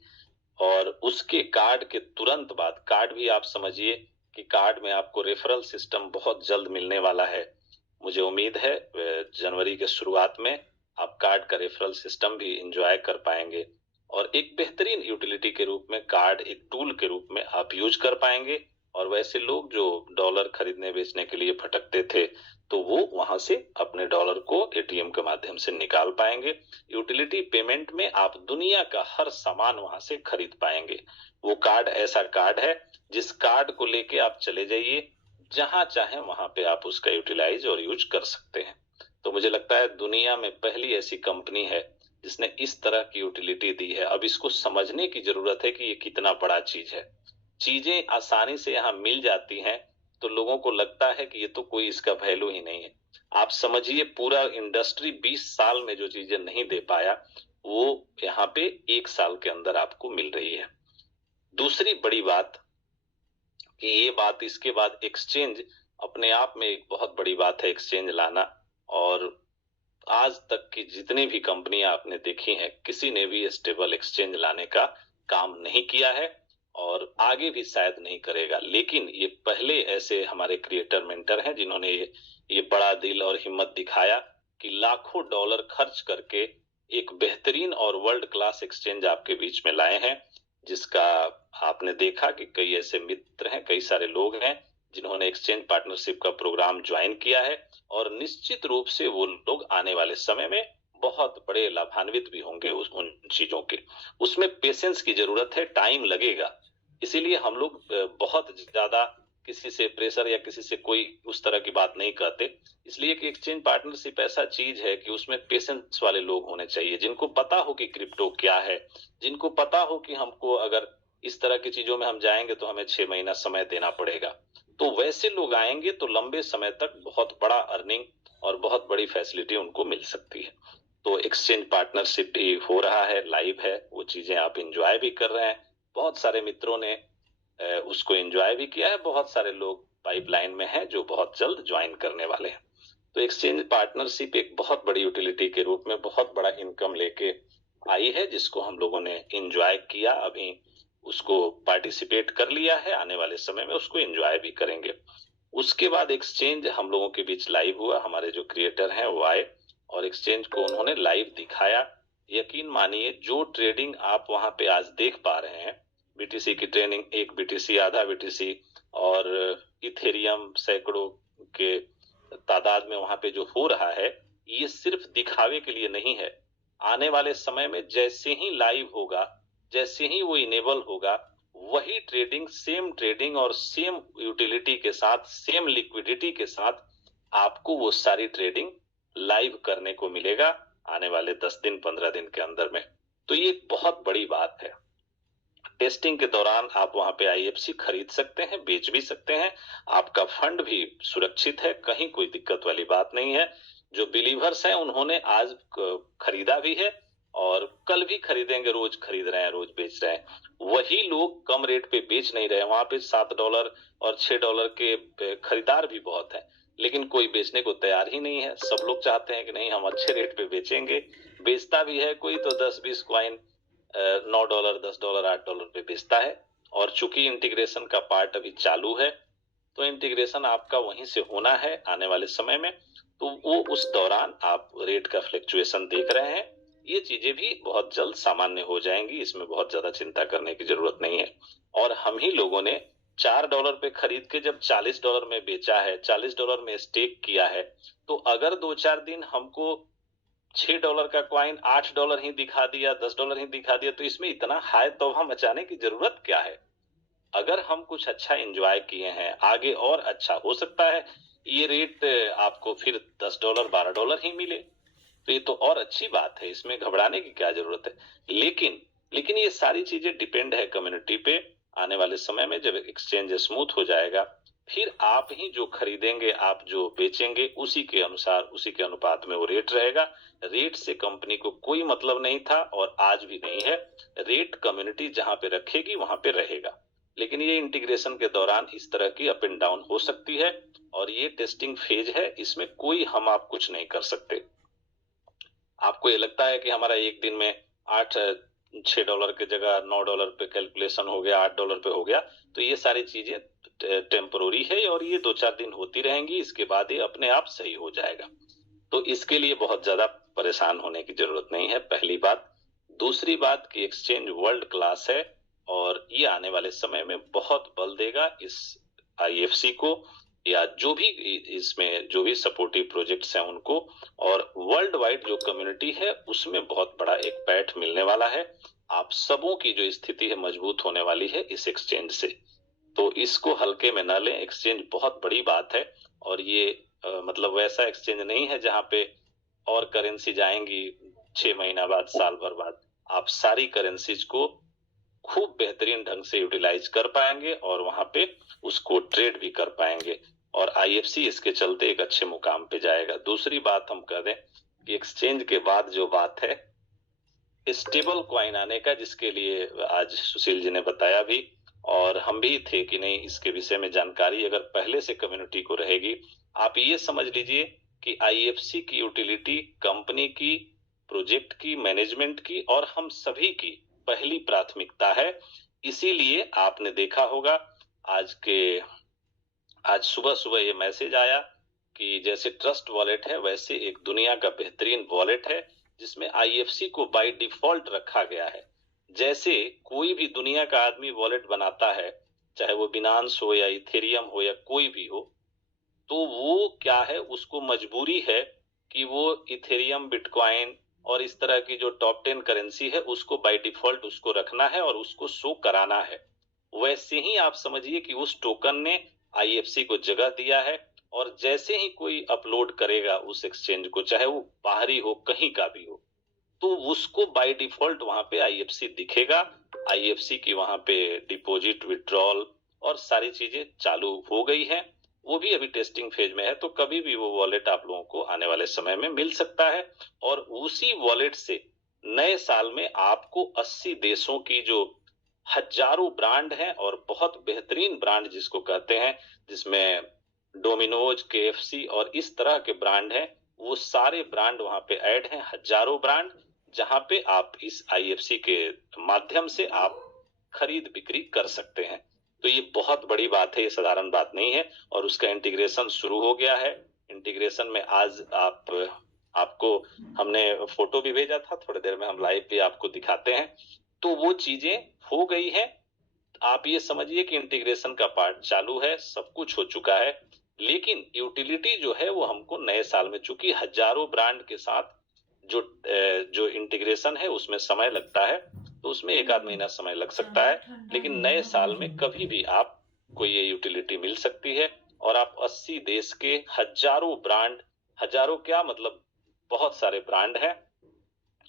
और उसके कार्ड के तुरंत बाद, कार्ड भी आप समझिए कि कार्ड में आपको रेफरल सिस्टम बहुत जल्द मिलने वाला है। मुझे उम्मीद है जनवरी के शुरुआत में आप कार्ड का रेफरल सिस्टम भी एंजॉय कर पाएंगे और एक बेहतरीन यूटिलिटी के रूप में कार्ड एक टूल के रूप में आप यूज कर पाएंगे। और वैसे लोग जो डॉलर खरीदने बेचने के लिए भटकते थे तो वो वहां से अपने डॉलर को एटीएम के माध्यम से निकाल पाएंगे। यूटिलिटी पेमेंट में आप दुनिया का हर सामान वहां से खरीद पाएंगे। वो कार्ड ऐसा कार्ड है जिस कार्ड को लेके आप चले जाइए, जहां चाहे वहां पे आप उसका यूटिलाइज और यूज कर सकते हैं। तो मुझे लगता है दुनिया में पहली ऐसी कंपनी है जिसने इस तरह की यूटिलिटी दी है। अब इसको समझने की जरूरत है कि ये कितना बड़ा चीज है। चीजें आसानी से यहाँ मिल जाती हैं तो लोगों को लगता है कि ये तो कोई इसका वैल्यू ही नहीं है। आप समझिए पूरा इंडस्ट्री 20 साल में जो चीजें नहीं दे पाया वो यहाँ पे 1 साल के अंदर आपको मिल रही है। दूसरी बड़ी बात कि ये बात, इसके बाद एक्सचेंज अपने आप में एक बहुत बड़ी बात है, एक्सचेंज लाना। और आज तक की जितनी भी कंपनियां आपने देखी हैं किसी ने भी स्टेबल एक्सचेंज लाने का काम नहीं किया है और आगे भी शायद नहीं करेगा। लेकिन ये पहले ऐसे हमारे क्रिएटर मेंटर हैं जिन्होंने ये बड़ा दिल और हिम्मत दिखाया कि लाखों डॉलर खर्च करके एक बेहतरीन और वर्ल्ड क्लास एक्सचेंज आपके बीच में लाए हैं, जिसका आपने देखा कि कई ऐसे मित्र हैं, कई सारे लोग हैं जिन्होंने एक्सचेंज पार्टनरशिप का प्रोग्राम ज्वाइन किया है और निश्चित रूप से वो लोग आने वाले समय में बहुत बड़े लाभान्वित भी होंगे उन चीजों के। उसमें पेशेंस की जरूरत है, टाइम लगेगा। इसीलिए हम लोग बहुत ज्यादा किसी से प्रेशर या किसी से कोई उस तरह की बात नहीं करते, इसलिए कि एक्सचेंज पार्टनरशिप ऐसा चीज है कि उसमें पेशेंस वाले लोग होने चाहिए, जिनको पता हो कि क्रिप्टो क्या है, जिनको पता हो कि हमको अगर इस तरह की चीजों में हम जाएंगे तो हमें 6 महीना समय देना पड़ेगा। तो वैसे लोग आएंगे तो लंबे समय तक बहुत बड़ा अर्निंग और बहुत बड़ी फैसिलिटी उनको मिल सकती है। तो एक्सचेंज पार्टनरशिप भी हो रहा है, लाइव है, वो चीजें आप एंजॉय भी कर रहे हैं। बहुत सारे मित्रों ने उसको एंजॉय भी किया है, बहुत सारे लोग पाइपलाइन में हैं जो बहुत जल्द ज्वाइन करने वाले हैं। तो एक्सचेंज पार्टनरशिप एक बहुत बड़ी यूटिलिटी के रूप में बहुत बड़ा इनकम लेके आई है, जिसको हम लोगों ने एंजॉय किया, अभी उसको पार्टिसिपेट कर लिया है, आने वाले समय में उसको एंजॉय भी करेंगे। उसके बाद एक्सचेंज हम लोगों के बीच लाइव हुआ, हमारे जो क्रिएटर हैं वो आए और एक्सचेंज को उन्होंने लाइव दिखाया। यकीन मानिए जो ट्रेडिंग आप वहां पे आज देख पा रहे हैं, बीटीसी की ट्रेनिंग, एक बीटीसी, आधा बीटीसी और इथेरियम सैकड़ों के तादाद में वहां पे जो हो रहा है, ये सिर्फ दिखावे के लिए नहीं है। आने वाले समय में जैसे ही लाइव होगा, जैसे ही वो इनेबल होगा, वही ट्रेडिंग, सेम ट्रेडिंग और सेम यूटिलिटी के साथ, सेम लिक्विडिटी के साथ आपको वो सारी ट्रेडिंग लाइव करने को मिलेगा आने वाले 10 दिन 15 दिन के अंदर में। तो ये एक बहुत बड़ी बात है। टेस्टिंग के दौरान आप वहां पे आईएफसी खरीद सकते हैं, बेच भी सकते हैं, आपका फंड भी सुरक्षित है, कहीं कोई दिक्कत वाली बात नहीं है। जो बिलीवर्स हैं उन्होंने आज खरीदा भी है और कल भी खरीदेंगे, रोज खरीद रहे हैं, रोज बेच रहे हैं। वही लोग कम रेट पे बेच नहीं रहे, वहां पे $7 और $6 के खरीदार भी बहुत है, लेकिन कोई बेचने को तैयार ही नहीं है। सब लोग चाहते हैं कि नहीं हम अच्छे रेट पे बेचेंगे। बेचता भी है कोई तो 10-20 कॉइन $9, $10, $8 पे बेचता है। और चूंकि इंटीग्रेशन का पार्ट अभी चालू है तो इंटीग्रेशन आपका वहीं से होना है आने वाले समय में, तो वो उस दौरान आप रेट का फ्लक्चुएशन देख रहे हैं। ये चीजें भी बहुत जल्द सामान्य हो जाएंगी, इसमें बहुत ज्यादा चिंता करने की जरूरत नहीं है। और हम ही लोगों ने $4 पे खरीद के जब $40 में बेचा है, $40 में स्टेक किया है, तो अगर 2-4 दिन हमको $6 का क्वाइन $8 ही दिखा दिया, $10 ही दिखा दिया, तो इसमें इतना हाई तौबा मचाने की जरूरत क्या है। अगर हम कुछ अच्छा एंजॉय किए हैं, आगे और अच्छा हो सकता है ये रेट आपको फिर $10 $12 ही मिले, तो ये तो और अच्छी बात है, इसमें घबराने की क्या जरूरत है। लेकिन लेकिन ये सारी चीजें डिपेंड है कम्युनिटी पे। आने वाले समय में जब एक्सचेंज स्मूथ हो जाएगा, फिर आप ही जो खरीदेंगे, आप जो बेचेंगे, उसी के अनुसार, उसी के अनुपात में वो रेट रहेगा। रेट से कंपनी को कोई मतलब नहीं था और आज भी नहीं है। रेट कम्युनिटी जहां पे रखेगी वहां पे रहेगा। लेकिन ये इंटीग्रेशन के दौरान इस तरह की अप एंड डाउन हो सकती है, और ये टेस्टिंग फेज है, इसमें कोई हम आप कुछ नहीं कर सकते। आपको ये लगता है कि हमारा एक दिन में 6 डॉलर की जगह $9 पे कैलकुलेशन हो गया, $8 पे हो गया, तो ये सारी चीजें टेम्पोररी है और ये 2-4 दिन होती रहेंगी, इसके बाद ये अपने आप सही हो जाएगा। तो इसके लिए बहुत ज्यादा परेशान होने की जरूरत नहीं है, पहली बात। दूसरी बात कि एक्सचेंज वर्ल्ड क्लास है और ये आने वाले समय में बहुत बल देगा इस आईएफसी को, या जो भी इसमें जो भी सपोर्टिव प्रोजेक्ट्स हैं उनको, और वर्ल्ड वाइड जो कम्युनिटी है उसमें बहुत बड़ा एक पैठ मिलने वाला है। आप सबों की जो स्थिति है मजबूत होने वाली है इस एक्सचेंज से। तो इसको हल्के में न लें, एक्सचेंज बहुत बड़ी बात है। और ये मतलब वैसा एक्सचेंज नहीं है जहां पे और करेंसी जाएंगी 6 महीना बाद, साल भर बाद। आप सारी करेंसीज को खूब बेहतरीन ढंग से यूटिलाइज कर पाएंगे और वहां पे उसको ट्रेड भी कर पाएंगे, और आईएफसी इसके चलते एक अच्छे मुकाम पे जाएगा। दूसरी बात हम कह दें कि एक्सचेंज के बाद जो बात है स्टेबल कॉइन आने का, जिसके लिए आज सुशील जी ने बताया भी और हम भी थे कि नहीं, इसके विषय में जानकारी अगर पहले से कम्युनिटी को रहेगी। आप ये समझ लीजिए कि आईएफसी की यूटिलिटी कंपनी की, प्रोजेक्ट की, मैनेजमेंट की और हम सभी की पहली प्राथमिकता है। इसीलिए आपने देखा होगा आज सुबह सुबह ये मैसेज आया कि जैसे ट्रस्ट वॉलेट है वैसे एक दुनिया का बेहतरीन वॉलेट है जिसमें आईएफसी को बाय डिफॉल्ट रखा गया है। जैसे कोई भी दुनिया का आदमी वॉलेट बनाता है, चाहे वो बिनांस हो या इथेरियम हो या कोई भी हो, तो वो क्या है, उसको मजबूरी है कि वो इथेरियम, बिटकॉइन और इस तरह की जो टॉप 10 करेंसी है उसको बाय डिफॉल्ट उसको रखना है और उसको शो कराना है। वैसे ही आप समझिए कि उस टोकन ने आईएफसी को जगह दिया है, और जैसे ही कोई अपलोड करेगा उस एक्सचेंज को, चाहे वो बाहरी हो, कहीं का भी हो, तो उसको बाय डिफॉल्ट वहां पे आईएफसी दिखेगा। आईएफसी की वहां पे डिपॉजिट, विड्रॉल और सारी चीजें चालू हो गई है। वो भी अभी टेस्टिंग फेज में है, तो कभी भी वो वॉलेट आप लोगों को आने वाले समय में मिल सकता है। और उसी वॉलेट से नए साल में आपको 80 देशों की जो हजारों ब्रांड हैं, और बहुत बेहतरीन ब्रांड जिसको कहते हैं, जिसमें डोमिनोज, केएफसी और इस तरह के ब्रांड हैं, वो सारे ब्रांड वहां पे ऐड हैं, हजारों ब्रांड, जहां पे आप इस आईएफसी के माध्यम से आप खरीद बिक्री कर सकते हैं। तो ये बहुत बड़ी बात है, ये साधारण बात नहीं है। और उसका इंटीग्रेशन शुरू हो गया है। इंटीग्रेशन में आज आपको हमने फोटो भी भेजा था, थोड़ी देर में हम लाइव भी आपको दिखाते हैं। तो वो चीजें हो गई है। आप ये समझिए कि इंटीग्रेशन का पार्ट चालू है, सब कुछ हो चुका है। लेकिन यूटिलिटी जो है वो हमको नए साल में, चूंकि हजारों ब्रांड के साथ जो इंटीग्रेशन है उसमें समय लगता है, तो उसमें 1 आध महीना समय लग सकता है। लेकिन नए साल में कभी भी आपको ये यूटिलिटी मिल सकती है, और आप 80 देश के हजारों ब्रांड, हजारों क्या मतलब बहुत सारे ब्रांड हैं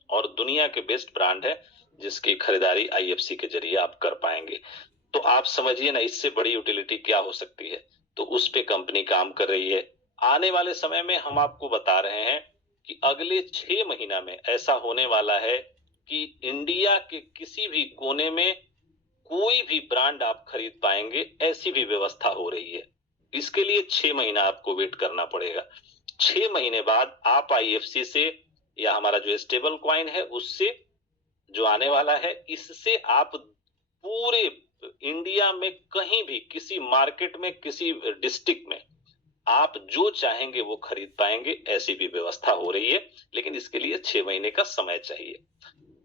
और दुनिया के बेस्ट ब्रांड है जिसकी खरीदारी आईएफसी के जरिए आप कर पाएंगे। तो आप समझिए ना, इससे बड़ी यूटिलिटी क्या हो सकती है। तो उस पे कंपनी काम कर रही है। आने वाले समय में हम आपको बता रहे हैं कि अगले 6 महीना में ऐसा होने वाला है कि इंडिया के किसी भी कोने में कोई भी ब्रांड आप खरीद पाएंगे, ऐसी भी व्यवस्था हो रही है। इसके लिए 6 महीना आपको वेट करना पड़ेगा। 6 महीने बाद आप आईएफसी से, या हमारा जो स्टेबल कॉइन है उससे जो आने वाला है, इससे आप पूरे इंडिया में कहीं भी, किसी मार्केट में, किसी डिस्ट्रिक्ट में आप जो चाहेंगे वो खरीद पाएंगे, ऐसी भी व्यवस्था हो रही है। लेकिन इसके लिए 6 महीने का समय चाहिए,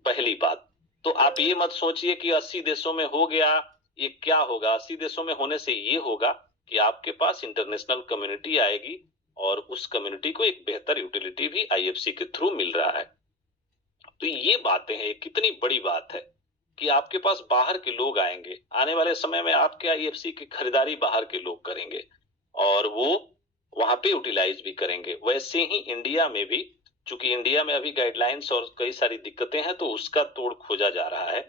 पहली बात। तो आप ये मत सोचिए कि 80 देशों में हो गया, ये क्या होगा। 80 देशों में होने से ये होगा कि आपके पास इंटरनेशनल कम्युनिटी आएगी, और उस कम्युनिटी को एक बेहतर यूटिलिटी भी आईएफसी के थ्रू मिल रहा है। तो ये बातें हैं, कितनी बड़ी बात है। कि आपके पास बाहर के लोग आएंगे, आने वाले समय में आपके आईएफसी की खरीदारी बाहर के लोग करेंगे और वो वहां पे यूटिलाइज भी करेंगे। वैसे ही इंडिया में भी, चूंकि इंडिया में अभी गाइडलाइंस और कई सारी दिक्कतें हैं तो उसका तोड़ खोजा जा रहा है।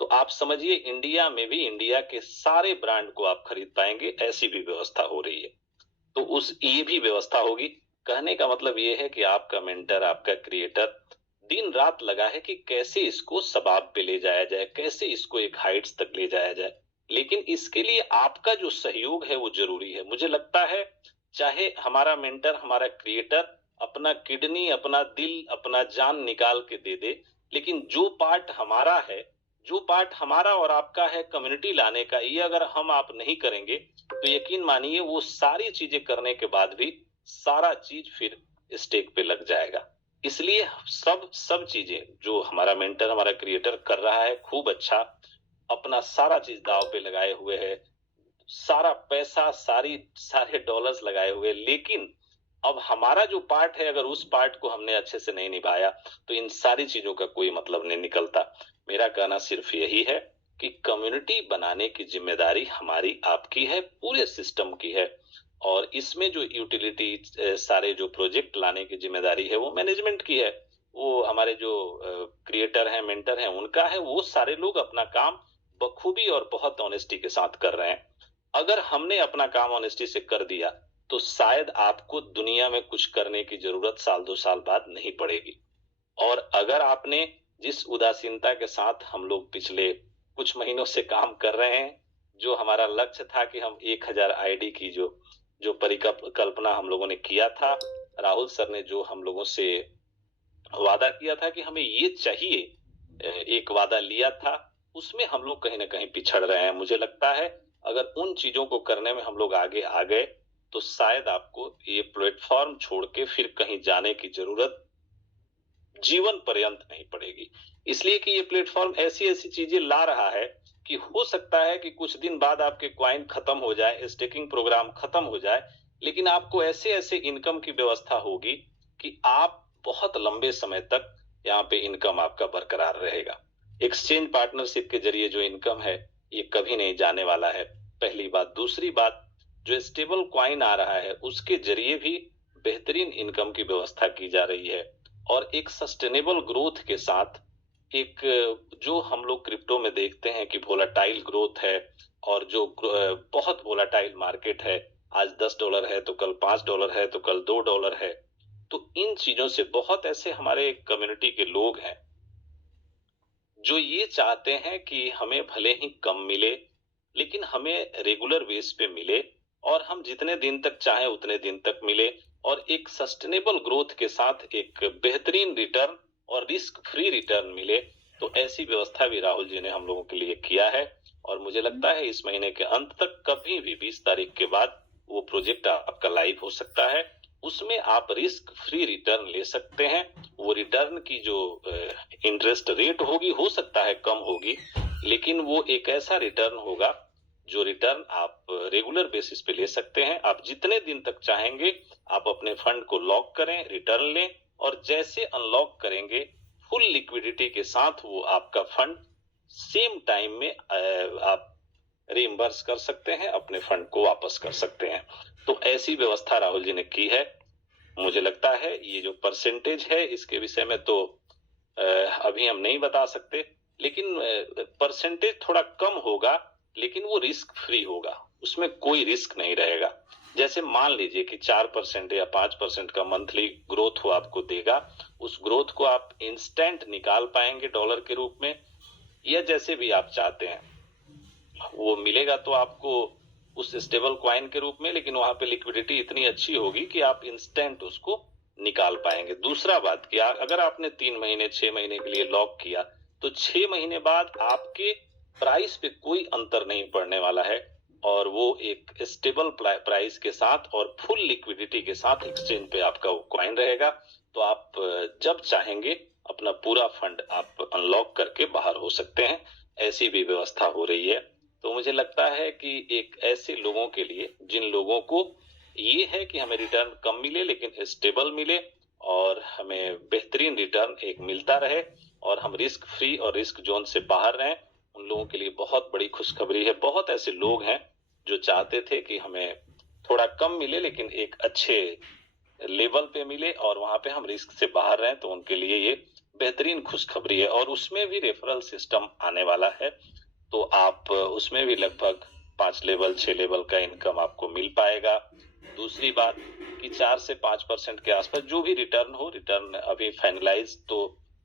तो आप समझिए इंडिया में भी इंडिया के सारे ब्रांड को आप खरीद पाएंगे, ऐसी भी व्यवस्था हो रही है। तो उस ये भी व्यवस्था होगी। कहने का मतलब ये है कि आपका मेंटर, आपका क्रिएटर दिन रात लगा है कि कैसे इसको सबाब पे ले जाया जाए, कैसे इसको एक हाइट्स तक ले जाया जाए। लेकिन इसके लिए आपका जो सहयोग है वो जरूरी है। मुझे लगता है चाहे हमारा मेंटर, हमारा क्रिएटर अपना किडनी, अपना दिल, अपना जान निकाल के दे दे, लेकिन जो पार्ट हमारा है, जो पार्ट हमारा और आपका है कम्युनिटी लाने का, ये अगर हम आप नहीं करेंगे तो यकीन मानिए वो सारी चीजें करने के बाद भी सारा चीज फिर स्टेक पे लग जाएगा। इसलिए सब चीजें जो हमारा मेंटर, हमारा क्रिएटर कर रहा है खूब अच्छा, अपना सारा चीज दाव पे लगाए हुए है, सारा पैसा, सारे डॉलर्स लगाए हुए, लेकिन अब हमारा जो पार्ट है अगर उस पार्ट को हमने अच्छे से नहीं निभाया तो इन सारी चीजों का कोई मतलब नहीं निकलता। मेरा कहना सिर्फ यही है कि कम्युनिटी बनाने की जिम्मेदारी हमारी, आपकी है, पूरे सिस्टम की है। और इसमें जो यूटिलिटी, सारे जो प्रोजेक्ट लाने की जिम्मेदारी है वो मैनेजमेंट की है, वो हमारे जो क्रिएटर हैं, मेंटर हैं, उनका है। वो सारे लोग अपना काम बखूबी और बहुत ऑनेस्टी के साथ कर रहे हैं। अगर हमने अपना काम ऑनेस्टी से कर दिया तो शायद आपको दुनिया में कुछ करने की जरूरत साल 2 साल बाद नहीं पड़ेगी। और अगर आपने जिस उदासीनता के साथ हम लोग पिछले कुछ महीनों से काम कर रहे हैं, जो हमारा लक्ष्य था कि हम 1000 आईडी की जो परिकल्पना हम लोगों ने किया था, राहुल सर ने जो हम लोगों से वादा किया था कि हमें ये चाहिए, एक वादा लिया था, उसमें हम लोग कहीं ना कहीं पिछड़ रहे हैं। मुझे लगता है अगर उन चीजों को करने में हम लोग आगे आ गए तो शायद आपको ये प्लेटफॉर्म छोड़ के फिर कहीं जाने की जरूरत जीवन पर्यंत नहीं पड़ेगी। इसलिए कि ये प्लेटफॉर्म ऐसी ऐसी चीजें ला रहा है कि हो सकता है कि कुछ दिन बाद आपके क्वाइन खत्म हो जाए, स्टेकिंग प्रोग्राम खत्म हो जाए, लेकिन आपको ऐसे ऐसे इनकम की व्यवस्था होगी कि आप बहुत लंबे समय तक यहाँ पे इनकम आपका बरकरार रहेगा। एक्सचेंज पार्टनरशिप के जरिए जो इनकम है ये कभी नहीं जाने वाला है, पहली बात। दूसरी बात, जो स्टेबल क्वाइन आ रहा है उसके जरिए भी बेहतरीन इनकम की व्यवस्था की जा रही है। और एक सस्टेनेबल ग्रोथ के साथ, एक जो हम लोग क्रिप्टो में देखते हैं कि वोलाटाइल ग्रोथ है और जो बहुत वोलाटाइल मार्केट है, आज $10 है तो कल $5 है तो कल $2 है। तो इन चीजों से बहुत ऐसे हमारे कम्युनिटी के लोग हैं जो ये चाहते हैं कि हमें भले ही कम मिले लेकिन हमें रेगुलर बेस पे मिले और हम जितने दिन तक चाहें उतने दिन तक मिले और एक सस्टेनेबल ग्रोथ के साथ एक बेहतरीन रिटर्न और रिस्क फ्री रिटर्न मिले। तो ऐसी व्यवस्था भी राहुल जी ने हम लोगों के लिए किया है और मुझे लगता है इस महीने के अंत तक कभी भी 20 तारीख के बाद वो प्रोजेक्ट आपका लाइव हो सकता है। उसमें आप रिस्क फ्री रिटर्न ले सकते हैं। वो रिटर्न की जो इंटरेस्ट रेट होगी, हो सकता है कम होगी, लेकिन वो एक ऐसा रिटर्न होगा जो रिटर्न आप रेगुलर बेसिस पे ले सकते हैं। आप जितने दिन तक चाहेंगे आप अपने फंड को लॉक करें, रिटर्न लें और जैसे अनलॉक करेंगे फुल लिक्विडिटी के साथ वो आपका फंड सेम टाइम में आप रिइंबर्स कर सकते हैं, अपने फंड को वापस कर सकते हैं। तो ऐसी व्यवस्था राहुल जी ने की है। मुझे लगता है ये जो परसेंटेज है इसके विषय में तो अभी हम नहीं बता सकते, लेकिन परसेंटेज थोड़ा कम होगा लेकिन वो रिस्क फ्री होगा, उसमें कोई रिस्क नहीं रहेगा। जैसे मान लीजिए कि 4% या 5% का मंथली ग्रोथ हो आपको देगा, उस ग्रोथ को आप इंस्टेंट निकाल पाएंगे डॉलर के रूप में, या जैसे भी आप चाहते हैं वो मिलेगा तो आपको उस स्टेबल क्वाइन के रूप में, लेकिन वहां पे लिक्विडिटी इतनी अच्छी होगी कि आप इंस्टेंट उसको निकाल पाएंगे। दूसरा बात कि अगर आपने 3 महीने 6 महीने के लिए लॉक किया तो 6 महीने बाद आपके प्राइस पे कोई अंतर नहीं पड़ने वाला है और वो एक स्टेबल प्राइस के साथ और फुल लिक्विडिटी के साथ एक्सचेंज पे आपका वो कॉइन रहेगा। तो आप जब चाहेंगे अपना पूरा फंड आप अनलॉक करके बाहर हो सकते हैं, ऐसी भी व्यवस्था हो रही है। तो मुझे लगता है कि एक ऐसे लोगों के लिए जिन लोगों को ये है कि हमें रिटर्न कम मिले लेकिन स्टेबल मिले और हमें बेहतरीन रिटर्न एक मिलता रहे और हम रिस्क फ्री और रिस्क जोन से बाहर रहें, उन लोगों के लिए बहुत बड़ी खुशखबरी है। बहुत ऐसे लोग हैं जो चाहते थे कि हमें थोड़ा कम मिले लेकिन एक अच्छे लेवल पे मिले और वहां पे हम रिस्क से बाहर रहें, तो उनके लिए ये बेहतरीन खुशखबरी है। और उसमें भी रेफरल सिस्टम आने वाला है, तो आप उसमें भी लगभग 5 लेवल 6 लेवल का इनकम आपको मिल पाएगा। दूसरी बात कि 4 से 5% के आसपास जो भी रिटर्न अभी फाइनलाइज तो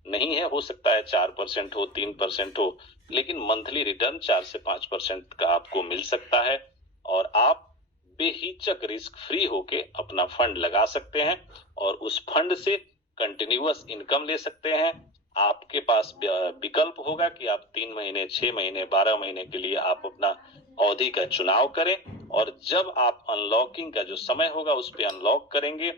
नहीं है, हो सकता है 4% हो 3% हो, लेकिन मंथली रिटर्न 4 से 5% का आपको मिल सकता है और आप बेहिचक रिस्क फ्री होके अपना फंड लगा सकते हैं और उस फंड से कंटिन्यूअस इनकम ले सकते हैं। आपके पास विकल्प होगा कि आप 3 महीने 6 महीने 12 महीने के लिए आप अपना अवधि का चुनाव करें और जब आप अनलॉकिंग का जो समय होगा उस पे अनलॉक करेंगे,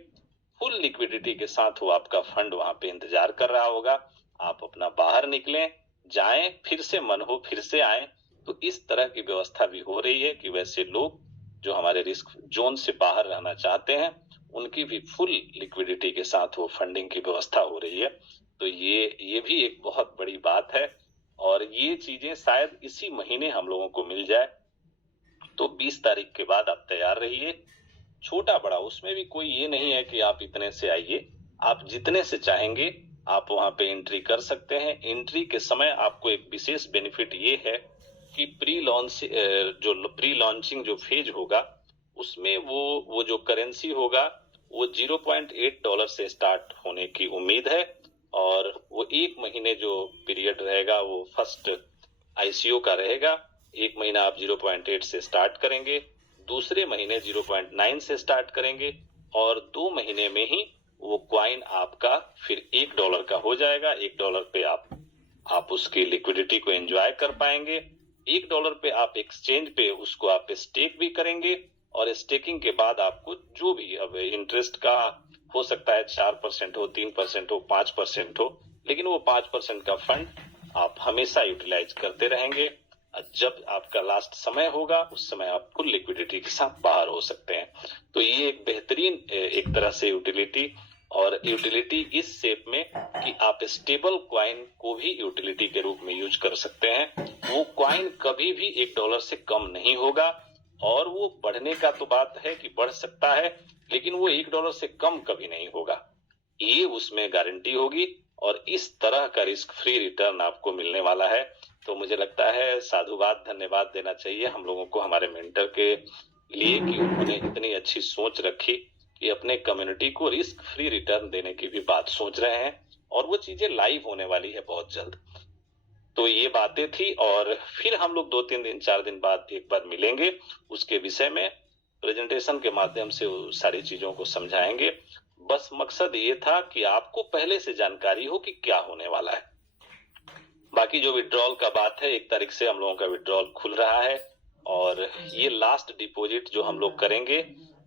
फुल लिक्विडिटी के साथ वो आपका फंड वहां पे इंतजार कर रहा होगा। आप अपना बाहर निकलें, जाएं, फिर से मन हो फिर से आए। तो इस तरह की व्यवस्था भी हो रही है कि वैसे लोग जो हमारे रिस्क जोन से बाहर रहना चाहते हैं उनकी भी फुल लिक्विडिटी के साथ वो फंडिंग की व्यवस्था हो रही है। तो ये भी एक बहुत बड़ी बात है और ये चीजें शायद इसी महीने हम लोगों को मिल जाए। तो 20 तारीख के बाद आप तैयार रहिए। छोटा बड़ा उसमें भी कोई ये नहीं है कि आप इतने से आइए, आप जितने से चाहेंगे आप वहां पे एंट्री कर सकते हैं। एंट्री के समय आपको एक विशेष बेनिफिट ये है कि प्री लॉन्चिंग जो फेज होगा उसमें वो जो करेंसी होगा वो $0.8 से स्टार्ट होने की उम्मीद है और वो 1 महीने जो पीरियड रहेगा वो फर्स्ट आईसीओ का रहेगा। 1 महीना आप 0.8 से स्टार्ट करेंगे, दूसरे महीने 0.9 से स्टार्ट करेंगे और 2 महीने में ही वो क्वाइन आपका फिर $1 का हो जाएगा। $1 पे आप उसकी लिक्विडिटी को एंजॉय कर पाएंगे। $1 पे आप एक्सचेंज पे उसको आप स्टेक भी करेंगे और स्टेकिंग के बाद आपको जो भी अब इंटरेस्ट का हो सकता है 4% हो 3% हो 5% हो, लेकिन वो 5% का फंड आप हमेशा यूटिलाइज करते रहेंगे। जब आपका लास्ट समय होगा उस समय आप फुल लिक्विडिटी के साथ बाहर हो सकते हैं। तो ये एक बेहतरीन एक तरह से यूटिलिटी और यूटिलिटी इस शेप में कि आप स्टेबल क्वाइन को भी यूटिलिटी के रूप में यूज कर सकते हैं। वो क्वाइन कभी भी $1 से कम नहीं होगा और वो बढ़ने का तो बात है कि बढ़ सकता है, लेकिन वो $1 से कम कभी नहीं होगा, ये उसमें गारंटी होगी और इस तरह का रिस्क फ्री रिटर्न आपको मिलने वाला है। तो मुझे लगता है साधुवाद धन्यवाद देना चाहिए हम लोगों को हमारे मेंटर के लिए कि उन्होंने इतनी अच्छी सोच रखी कि अपने कम्युनिटी को रिस्क फ्री रिटर्न देने की भी बात सोच रहे हैं और वो चीजें लाइव होने वाली है बहुत जल्द। तो ये बातें थी और फिर हम लोग 2-3 दिन 4 दिन बाद एक बार मिलेंगे, उसके विषय में प्रेजेंटेशन के माध्यम से सारी चीजों को समझाएंगे। बस मकसद ये था कि आपको पहले से जानकारी हो कि क्या होने वाला है। बाकी जो विड्रॉल का बात है 1 तारीख से हम लोगों का विड्रॉल खुल रहा है और ये लास्ट डिपॉजिट जो हम लोग करेंगे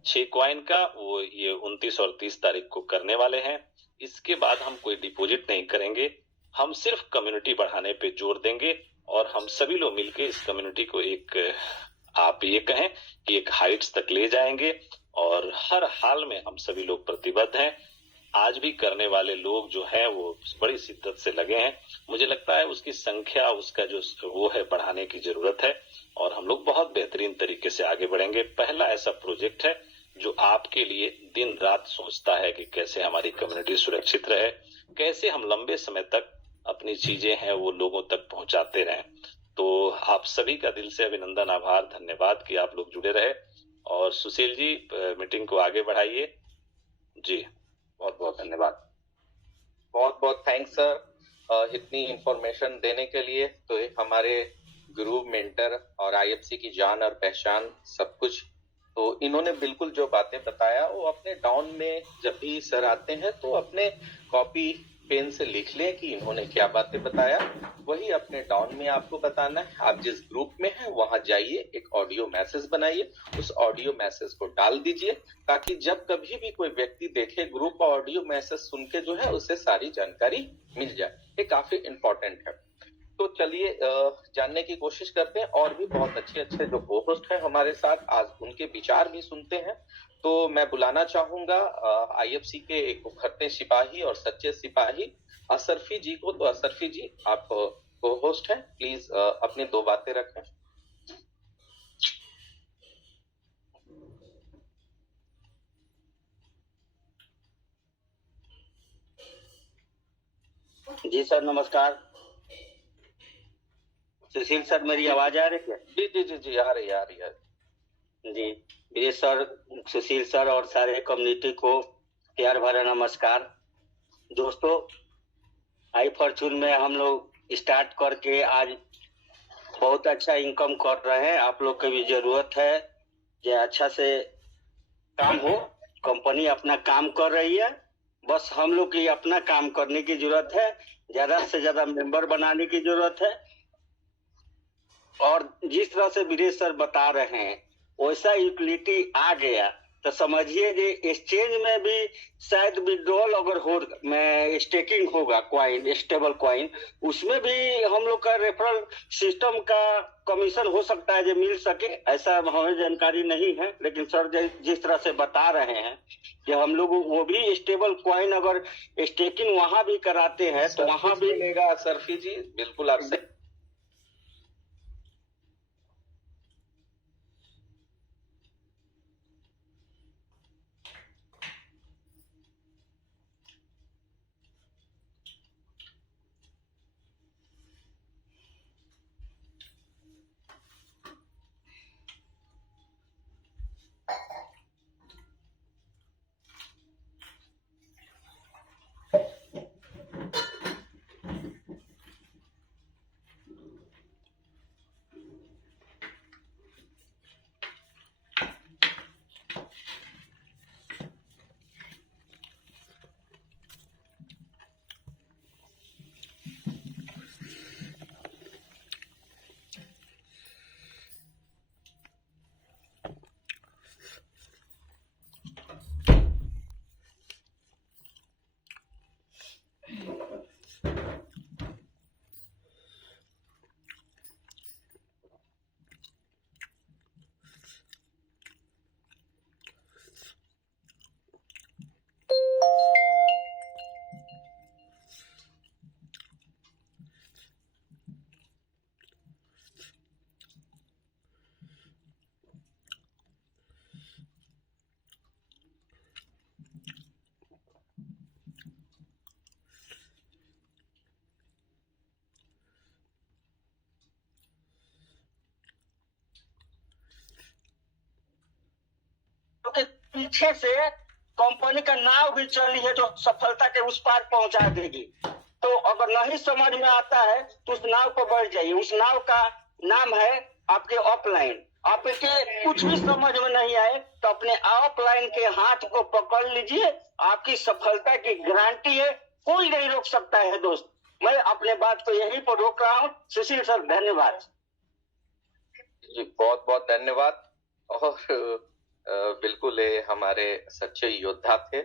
6 क्वाइन का वो ये 29 और 30 तारीख को करने वाले हैं। इसके बाद हम कोई डिपॉजिट नहीं करेंगे, हम सिर्फ कम्युनिटी बढ़ाने पे जोर देंगे और हम सभी लोग मिलकर इस कम्युनिटी को एक आप ये कहें कि एक हाइट्स तक ले जाएंगे और हर हाल में हम सभी लोग प्रतिबद्ध हैं। आज भी करने वाले लोग जो हैं वो बड़ी शिद्दत से लगे हैं। मुझे लगता है उसकी संख्या उसका जो वो है बढ़ाने की जरूरत है और हम लोग बहुत बेहतरीन तरीके से आगे बढ़ेंगे। पहला ऐसा प्रोजेक्ट है जो आपके लिए दिन रात सोचता है कि कैसे हमारी कम्युनिटी सुरक्षित रहे, कैसे हम लंबे समय तक अपनी चीजें हैं वो लोगों तक पहुंचाते रहें। तो आप सभी का दिल से अभिनंदन आभार धन्यवाद कि आप लोग जुड़े रहे और सुशील जी मीटिंग को आगे बढ़ाइए। जी बहुत बहुत धन्यवाद, बहुत बहुत थैंक्स सर इतनी इंफॉर्मेशन देने के लिए। तो एक हमारे गुरु मेंटर और आईएफसी की जान और पहचान सब कुछ, तो इन्होंने बिल्कुल जो बातें बताया वो अपने डाउन में जब भी सर आते हैं तो अपने कॉपी पेन से लिख लें कि इन्होंने क्या बातें बताया, वही अपने डाउन में आपको बताना है। आप जिस ग्रुप में हैं वहां जाइए, एक ऑडियो मैसेज बनाइए, उस ऑडियो मैसेज को डाल दीजिए ताकि जब कभी भी कोई व्यक्ति देखे ग्रुप ऑडियो मैसेज सुन के जो है उसे सारी जानकारी मिल जाए। ये काफी इंपॉर्टेंट है। तो चलिए जानने की कोशिश करते हैं, और भी बहुत अच्छे अच्छे जो होस्ट हैं हमारे साथ, आज उनके विचार भी सुनते हैं। तो मैं बुलाना चाहूंगा आईएफसी के एक उभरते सिपाही और सच्चे सिपाही असरफी जी को। तो असरफी जी, आप को होस्ट हैं, प्लीज अपनी दो बातें रखें। जी सर, नमस्कार। सुशील सर, मेरी आवाज आ रही है? जी जी जी जी, आ रही है जी, मेरे सर, सुशील सर और सारे कम्युनिटी को प्यार भरा नमस्कार। दोस्तों, आई फॉर्चून में हम लोग स्टार्ट करके आज बहुत अच्छा इनकम कर रहे हैं। आप लोग की भी जरूरत है कि अच्छा से काम हो। कंपनी अपना काम कर रही है, बस हम लोग की अपना काम करने की जरूरत है। ज्यादा से ज्यादा मेंबर बनाने की जरूरत है। और जिस तरह से वीरेश सर बता रहे हैं वैसा यूटिलिटी आ गया तो समझिए कि एक्सचेंज में भी शायद विड्रॉल अगर हो में स्टेकिंग होगा क्वाइन, स्टेबल क्वाइन, उसमें भी हम लोग का रेफरल सिस्टम का कमीशन हो सकता है जो मिल सके। ऐसा हमें जानकारी नहीं है, लेकिन सर जिस तरह से बता रहे हैं कि हम लोग वो भी स्टेबल क्वाइन अगर स्टेकिंग वहां भी कराते हैं तो वहां भी मिलेगा। सरफी जी, बिल्कुल आपसे पीछे से कंपनी का नाव भी चली है जो सफलता के उस पार पहुंचा देगी। तो अगर नहीं समझ में आता है तो उस नाव पर बैठ जाइए। उस नाव का नाम है आपके ऑफलाइन। आपके कुछ भी समझ में नहीं आए तो अपने ऑफलाइन के हाथ को पकड़ लीजिए, आपकी सफलता की गारंटी है, कोई नहीं रोक सकता है। दोस्त, मैं अपने बात को यहीं पर रोक रहा हूँ। सुशील सर, धन्यवाद जी, बहुत बहुत धन्यवाद। और बिल्कुल ये हमारे सच्चे योद्धा थे।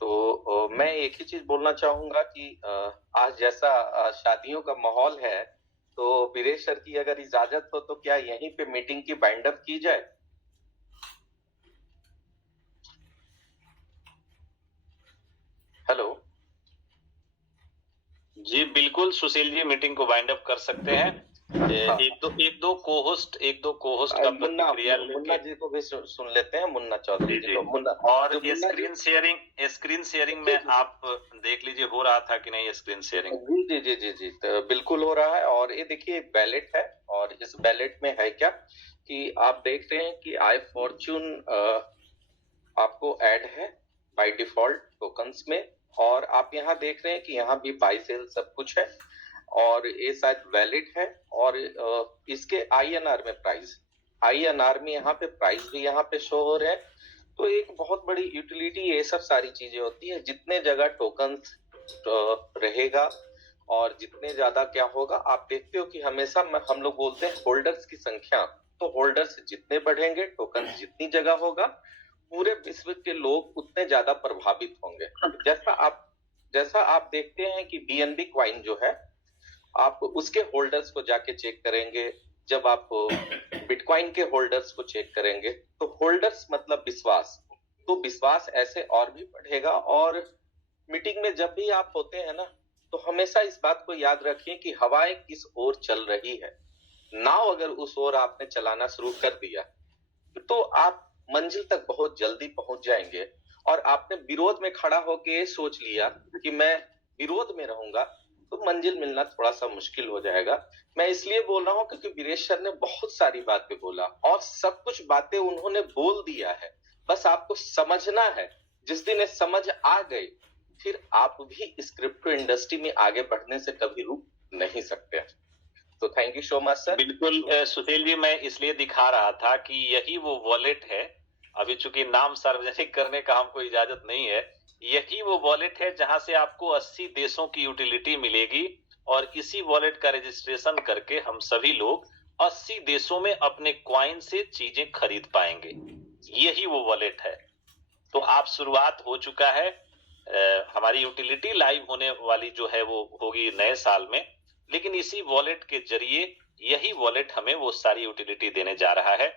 तो मैं एक ही चीज बोलना चाहूंगा कि आज जैसा शादियों का माहौल है, तो वीरेश सर की अगर इजाजत हो तो क्या यहीं पे मीटिंग की बाइंड अप की जाए? हेलो जी, बिल्कुल सुशील जी, मीटिंग को वाइंड अप कर सकते हैं। एक दो को-होस्ट का प्रतिक्रिया मुन्ना जी को भी सुन लेते हैं। मुन्ना चौधरी जी को। मुन्ना, और स्क्रीन शेयरिंग में आप देख लीजिए हो रहा था कि नहीं स्क्रीन शेयरिंग? जी जी जी जी, तो बिल्कुल हो रहा है। और ये देखिए बैलेट है, और इस बैलेट में है क्या कि आप देख रहे हैं कि आई फॉर्च्यून आपको ऐड है बाय डिफॉल्ट टोकन्स में, और आप यहाँ देख रहे हैं कि यहाँ भी बाय सेल सब कुछ है, और ये शायद वैलिड है। और इसके आईएनआर में प्राइस, आईएनआर में यहाँ पे प्राइस भी यहाँ पे शो हो रहे हैं। तो एक बहुत बड़ी यूटिलिटी ये सब सारी चीजें होती है। जितने जगह टोकन्स रहेगा और जितने ज्यादा क्या होगा, आप देखते हो कि हमेशा हम लोग बोलते हैं होल्डर्स की संख्या, तो होल्डर्स जितने बढ़ेंगे, टोकन जितनी जगह होगा, पूरे विश्व के लोग उतने ज्यादा प्रभावित होंगे। जैसा आप देखते हैं कि बीएनबी क्वाइन जो है आप उसके होल्डर्स को जाके चेक करेंगे, जब आप बिटकॉइन के होल्डर्स को चेक करेंगे, तो होल्डर्स मतलब विश्वास, तो विश्वास ऐसे और भी बढ़ेगा। और मीटिंग में जब भी आप होते हैं ना, तो हमेशा इस बात को याद रखिए कि हवाएं किस ओर चल रही है। नाव अगर उस ओर आपने चलाना शुरू कर दिया तो आप मंजिल तक बहुत जल्दी पहुंच जाएंगे। और आपने विरोध में खड़ा होके सोच लिया कि मैं विरोध में रहूंगा, तो मंजिल मिलना थोड़ा सा मुश्किल हो जाएगा। मैं इसलिए बोल रहा हूँ क्योंकि वीरेश सर ने बहुत सारी बातें बोला और सब कुछ बातें उन्होंने बोल दिया है, बस आपको समझना है। जिस दिन ये समझ आ गई, फिर आप भी इस क्रिप्टो इंडस्ट्री में आगे बढ़ने से कभी रुक नहीं सकते। तो thank you so much sir. बिल्कुल सुशील जी, मैं इसलिए दिखा रहा था कि यही वो वॉलेट है। अभी चूंकि नाम सार्वजनिक करने का हमको इजाजत नहीं है, यही वो वॉलेट है जहां से आपको 80 देशों की यूटिलिटी मिलेगी और इसी वॉलेट का रजिस्ट्रेशन करके हम सभी लोग 80 देशों में अपने क्वाइन से चीजें खरीद पाएंगे। यही वो वॉलेट है। तो आप शुरुआत हो चुका है। हमारी यूटिलिटी लाइव होने वाली जो है वो होगी नए साल में, लेकिन इसी वॉलेट के जरिए यही वॉलेट हमें वो सारी यूटिलिटी देने जा रहा है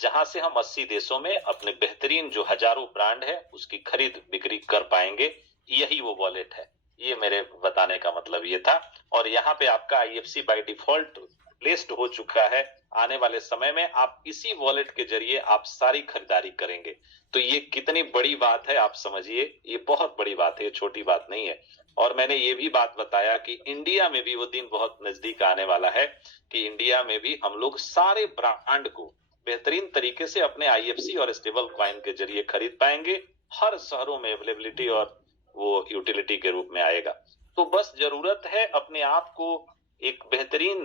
जहां से हम 80 देशों में अपने बेहतरीन जो हजारों ब्रांड है उसकी खरीद बिक्री कर पाएंगे। यही वो वॉलेट है। ये मेरे बताने का मतलब ये था। और यहाँ पे आपका IFC बाय डिफॉल्ट लिस्ट हो चुका है। आने वाले समय में आप इसी वॉलेट के जरिए आप सारी खरीदारी करेंगे। तो ये कितनी बड़ी बात है आप समझिए, ये बहुत बड़ी बात है, ये छोटी बात नहीं है। और मैंने ये भी बात बताया कि इंडिया में भी वो दिन बहुत नजदीक आने वाला है कि इंडिया में भी हम लोग सारे ब्रांड को बेहतरीन तरीके से अपने IFC और स्टेबल कॉइन के जरिए खरीद पाएंगे। हर शहरों में अवेलेबिलिटी और वो यूटिलिटी के रूप में आएगा। तो बस जरूरत है अपने आप को एक बेहतरीन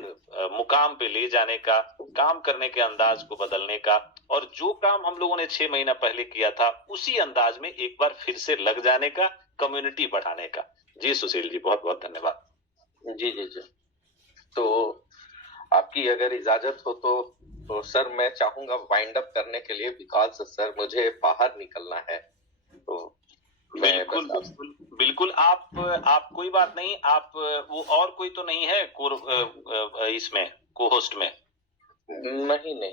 मुकाम पे ले जाने का, काम करने के अंदाज को बदलने का, और जो काम हम लोगों ने 6 महीना पहले किया था उसी अंदाज में एक बार फिर से लग जाने का, कम्युनिटी बढ़ाने का। जी सुशील जी, बहुत बहुत धन्यवाद। जी जी जी। तो आपकी अगर इजाजत हो तो सर मैं चाहूंगा वाइंड अप करने के लिए, बिकॉज सर मुझे बाहर निकलना है। तो बिल्कुल बिल्कुल आप कोई बात नहीं, आप वो और कोई तो नहीं है इसमें को होस्ट में? नहीं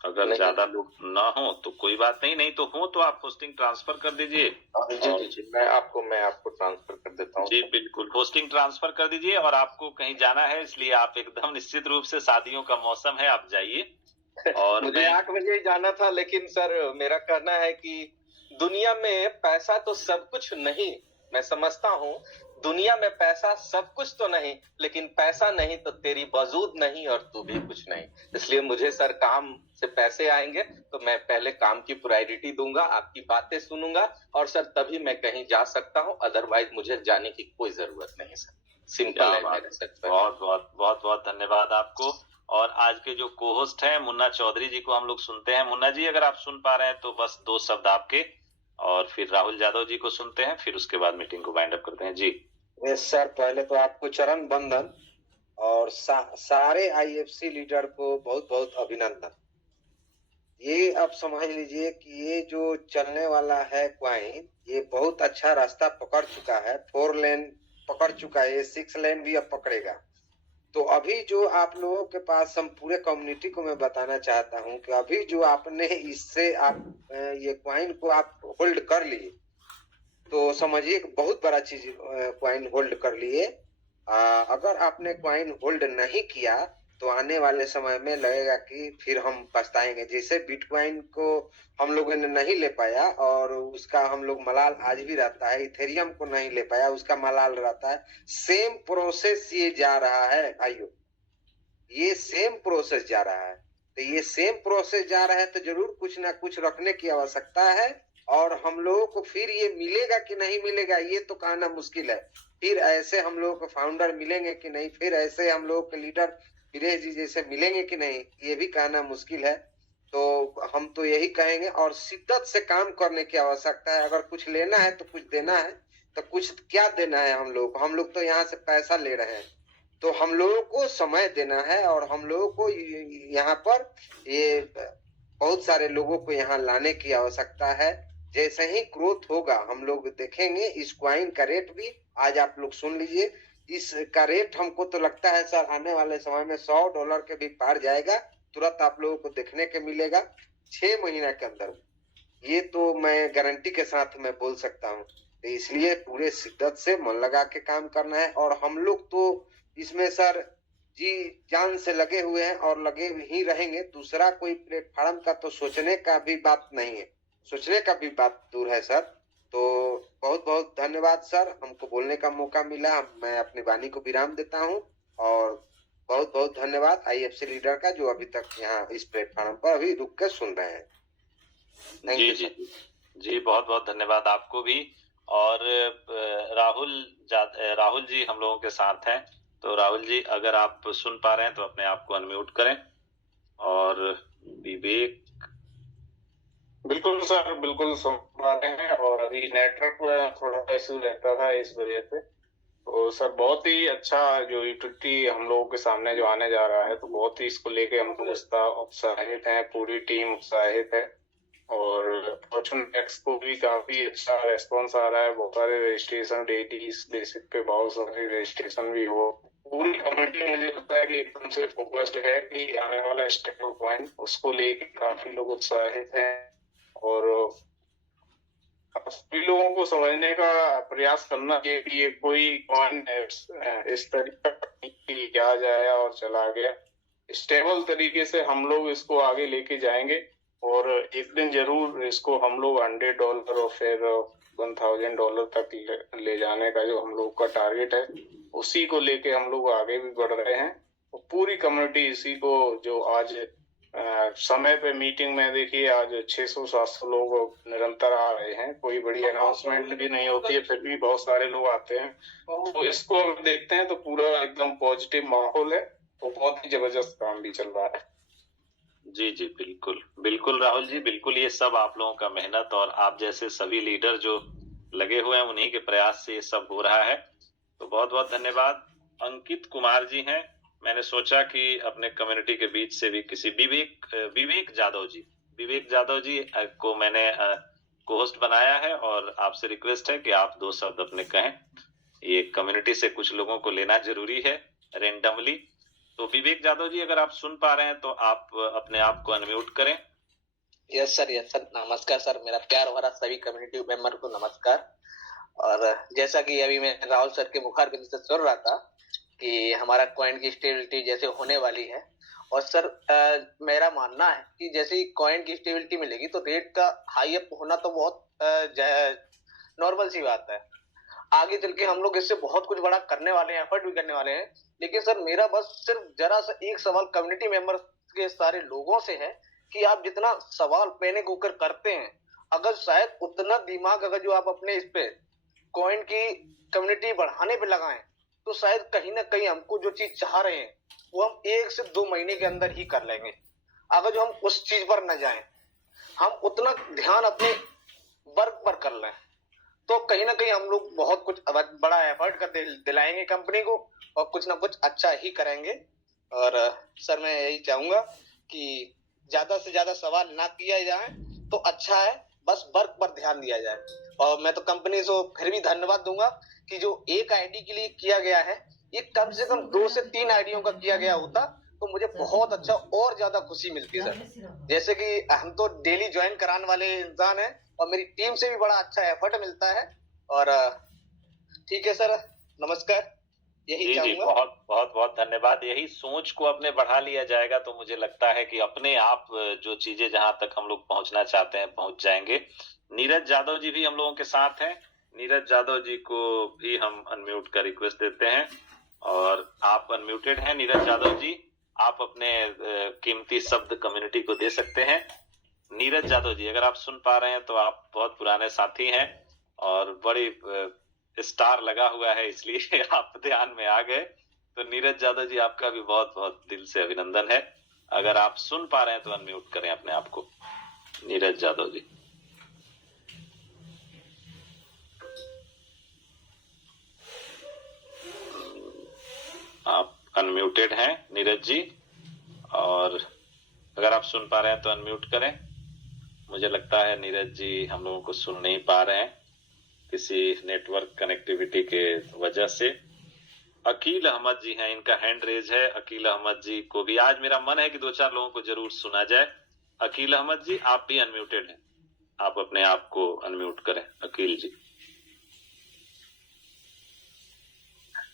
अगर ज्यादा लोग ना हो तो कोई बात नहीं, नहीं तो हो तो आप होस्टिंग ट्रांसफर कर दीजिए। जी, मैं आपको ट्रांसफर कर देता हूँ। जी बिल्कुल, होस्टिंग ट्रांसफर कर दीजिए। और आपको कहीं जाना है इसलिए आप एकदम निश्चित रूप से, शादियों का मौसम है, आप जाइए। और मुझे 8 बजे जाना था, लेकिन सर मेरा कहना है कि दुनिया में पैसा तो सब कुछ नहीं, मैं समझता हूँ दुनिया में पैसा सब कुछ तो नहीं, लेकिन पैसा नहीं तो तेरी वजूद नहीं और तू भी कुछ नहीं। इसलिए मुझे सर काम से पैसे आएंगे तो मैं पहले काम की प्रायोरिटी दूंगा, आपकी बातें सुनूंगा, और सर तभी मैं कहीं जा सकता हूँ, अदरवाइज मुझे जाने की कोई जरूरत नहीं सर। सिंपल है मेरे सर। बहुत धन्यवाद आपको। और आज के जो को होस्ट हैं मुन्ना चौधरी जी को हम लोग सुनते हैं। मुन्ना जी अगर आप सुन पा रहे हैं तो बस 2 शब्द आपके, और फिर राहुल यादव जी को सुनते हैं, फिर उसके बाद मीटिंग को वाइंड अप करते हैं। जी सर, पहले तो आपको चरण बंदन और सारे IFC लीडर को बहुत बहुत अभिनंदन। ये अब समझ लीजिए कि ये जो चलने वाला है क्वाइन, ये बहुत अच्छा रास्ता पकड़ चुका है। 4 लेन पकड़ चुका है, 6 लेन भी अब पकड़ेगा। तो अभी जो आप लोगों के पास, हम पूरे कम्युनिटी को मैं बताना चाहता हूं कि अभी जो आपने इससे आप ये क्वाइन को आप होल्ड कर लिए, तो समझिए बहुत बड़ा चीज क्वाइन होल्ड कर लिए। अगर आपने क्वाइन होल्ड नहीं किया तो आने वाले समय में लगेगा कि फिर हम पछताएंगे। जैसे बिटकॉइन को हम लोगों ने नहीं ले पाया और उसका हम लोग मलाल आज भी रहता है, इथेरियम को नहीं ले पाया उसका मलाल रहता है। सेम प्रोसेस ये जा रहा है भाइयों, ये सेम प्रोसेस जा रहा है। तो ये सेम प्रोसेस जा रहा है तो जरूर कुछ ना कुछ रखने की आवश्यकता है। और हम लोगों को फिर ये मिलेगा कि नहीं मिलेगा ये तो कहना मुश्किल है। फिर ऐसे हम लोगों को फाउंडर मिलेंगे कि नहीं, फिर ऐसे हम लोगों के लीडर वीरेश जी जैसे मिलेंगे कि नहीं, ये भी कहना मुश्किल है। तो हम तो यही कहेंगे, और शिद्दत से काम करने की आवश्यकता है। अगर कुछ लेना है तो कुछ देना है, तो कुछ क्या देना है हम लोग तो यहाँ से पैसा ले रहे हैं, तो हम लोगों को समय देना है। और हम लोगों को यहाँ पर ये बहुत सारे लोगों को यहाँ लाने की आवश्यकता है। जैसे ही ग्रोथ होगा हम लोग देखेंगे। इस क्वाइन का रेट भी आज आप लोग सुन लीजिए, इसका रेट हमको तो लगता है सर आने वाले समय में $100 के भी पार जाएगा, तुरंत आप लोगों को देखने के मिलेगा 6 महीना के अंदर। ये तो मैं गारंटी के साथ मैं बोल सकता हूँ। तो इसलिए पूरे शिद्दत से मन लगा के काम करना है, और हम लोग तो इसमें सर जी जान से लगे हुए हैं और लगे ही रहेंगे। दूसरा कोई प्लेटफॉर्म का तो सोचने का भी बात नहीं है, सोचने का भी बात दूर है सर। तो बहुत बहुत धन्यवाद सर, हमको बोलने का मौका मिला। मैं अपनी वाणी को विराम देता हूँ, और बहुत बहुत धन्यवाद आईएफसी लीडर का जो अभी तक यहाँ इस प्लेटफॉर्म पर अभी रुक कर सुन रहे हैं। जी जी जी, बहुत बहुत धन्यवाद आपको भी। और राहुल जी हम लोगों के साथ हैं, तो राहुल जी अगर आप सुन पा रहे हैं तो अपने आप को अनम्यूट करें। और विवेक। बिल्कुल सर, बिल्कुल सुन पा रहे हैं, और अभी नेटवर्क थोड़ा इशू रहता था इस वजह से। तो सर बहुत ही अच्छा जो यूटिलिटी हम लोगों के सामने जो आने जा रहा है, तो बहुत ही इसको लेके हम लोग उत्साहित हैं, पूरी टीम उत्साहित है। और फॉर्चून एक्स को भी काफी अच्छा रेस्पॉन्स आ रहा है, बहुत सारे रजिस्ट्रेशन डेली इस बेसिक पे बहुत सारे रजिस्ट्रेशन भी हो। पूरी कम्युनिटी मुझे लगता है कि एकदम से फोकस्ड है कि आने वाला स्टेबल पॉइंट उसको लेके काफी लोग उत्साहित हैं, और सभी लोगों को समझने का प्रयास करना चाहिए कि ये कोई कॉइन इस तरीके की किया जाए और चला गया। स्टेबल तरीके से हम लोग इसको आगे लेके जाएंगे, और एक दिन जरूर इसको हम लोग $100 और फिर $1,000 तक ले जाने का जो हम लोग का टारगेट है, उसी को लेके हम लोग आगे भी बढ़ रहे हैं। और पूरी कम्युनिटी इसी को, जो आज समय पे मीटिंग में देखिए आज 600-700 लोग निरंतर आ रहे हैं, कोई बड़ी अनाउंसमेंट भी नहीं होती है, फिर भी बहुत सारे लोग आते हैं। तो इसको देखते हैं तो पूरा एकदम पॉजिटिव माहौल है, तो बहुत ही जबरदस्त काम भी चल रहा है। जी जी बिल्कुल बिल्कुल राहुल जी, बिल्कुल ये सब आप लोगों का मेहनत और आप जैसे सभी लीडर जो लगे हुए हैं उन्हीं के प्रयास से ये सब हो रहा है, तो बहुत बहुत धन्यवाद। अंकित कुमार जी हैं, मैंने सोचा कि अपने कम्युनिटी के बीच से भी किसी विवेक जादव जी को मैंने को होस्ट बनाया है, और आपसे रिक्वेस्ट है कि आप 2 शब्द अपने कहें। ये कम्युनिटी से कुछ लोगों को लेना जरूरी है रेंडमली। तो विवेक जादव जी अगर आप सुन पा रहे हैं तो आप अपने आप को अनम्यूट करें। यस सर, नमस्कार सर, मेरा प्यार भरा सभी कम्युनिटी मेंबर को नमस्कार। और जैसा कि अभी मैं राहुल सर के मुखारबिंद से सुन रहा था कि हमारा कॉइन की स्टेबिलिटी जैसे होने वाली है, और सर मेरा मानना है कि जैसे ही कॉइन की स्टेबिलिटी मिलेगी तो रेट का हाई अप होना तो बहुत नॉर्मल सी बात है। आगे चल के हम लोग इससे बहुत कुछ बड़ा करने वाले हैं, एफर्ट भी करने वाले हैं। लेकिन सर मेरा बस सिर्फ जरा सा एक सवाल कम्युनिटी मेंबर के सारे लोगों से है कि आप जितना सवाल पैनिक होकर करते हैं, अगर शायद उतना दिमाग अगर जो आप अपने इस पे कॉइन की कम्युनिटी बढ़ाने पे लगाएं, तो शायद कहीं ना कहीं हमको जो चीज चाह रहे हैं वो हम 1 से 2 महीने के अंदर ही कर लेंगे। अगर जो हम उस चीज पर न जाएं, हम उतना ध्यान अपने वर्क पर कर लें, तो कहीं ना कहीं हम लोग बहुत कुछ बड़ा एफर्ट कर दिलाएंगे कंपनी को, और कुछ ना कुछ अच्छा ही करेंगे। और सर मैं यही चाहूंगा कि ज्यादा से ज्यादा सवाल ना किया जाए तो अच्छा है, बस वर्क पर ध्यान दिया जाए। और मैं तो कंपनी को फिर भी धन्यवाद दूंगा कि जो एक आईडी के लिए किया गया है, ये कम से कम 2 से 3 आईडियों का किया गया होता तो मुझे बहुत अच्छा और ज्यादा खुशी मिलती सर। जैसे कि हम तो डेली ज्वाइन कराने वाले इंसान हैं, और मेरी टीम से भी बड़ा अच्छा एफर्ट मिलता है। और ठीक है सर, नमस्कार, यही चाहूंगा। बहुत बहुत बहुत धन्यवाद। यही सोच को अपने बढ़ा लिया जाएगा तो मुझे लगता है कि अपने आप जो चीजें जहां तक हम लोग पहुंचना चाहते हैं पहुंच जाएंगे। नीरज जादव जी भी हम लोगों के साथ हैं, नीरज जादव जी को भी हम अनम्यूट का रिक्वेस्ट देते हैं। और आप अनम्यूटेड हैं नीरज जादव जी, आप अपने कीमती शब्द कम्युनिटी को दे सकते हैं। नीरज जादव जी अगर आप सुन पा रहे हैं तो आप बहुत पुराने साथी हैं और बड़ी स्टार लगा हुआ है, इसलिए आप ध्यान में आ गए। तो नीरज जादव जी आपका भी बहुत बहुत दिल से अभिनंदन है। अगर आप सुन पा रहे हैं तो अनम्यूट करें अपने आप को। नीरज जादव जी आप अनम्यूटेड हैं नीरज जी, और अगर आप सुन पा रहे हैं तो अनम्यूट करें। मुझे लगता है नीरज जी हम लोगों को सुन नहीं पा रहे हैं किसी नेटवर्क कनेक्टिविटी के वजह से। अकील अहमद जी हैं, इनका हैंड रेज है। अकील अहमद जी को भी आज मेरा मन है कि 2-4 लोगों को जरूर सुना जाए। अकील अहमद जी, आप भी अनम्यूटेड हैं, आप अपने आप को अनम्यूट करें। अकील जी,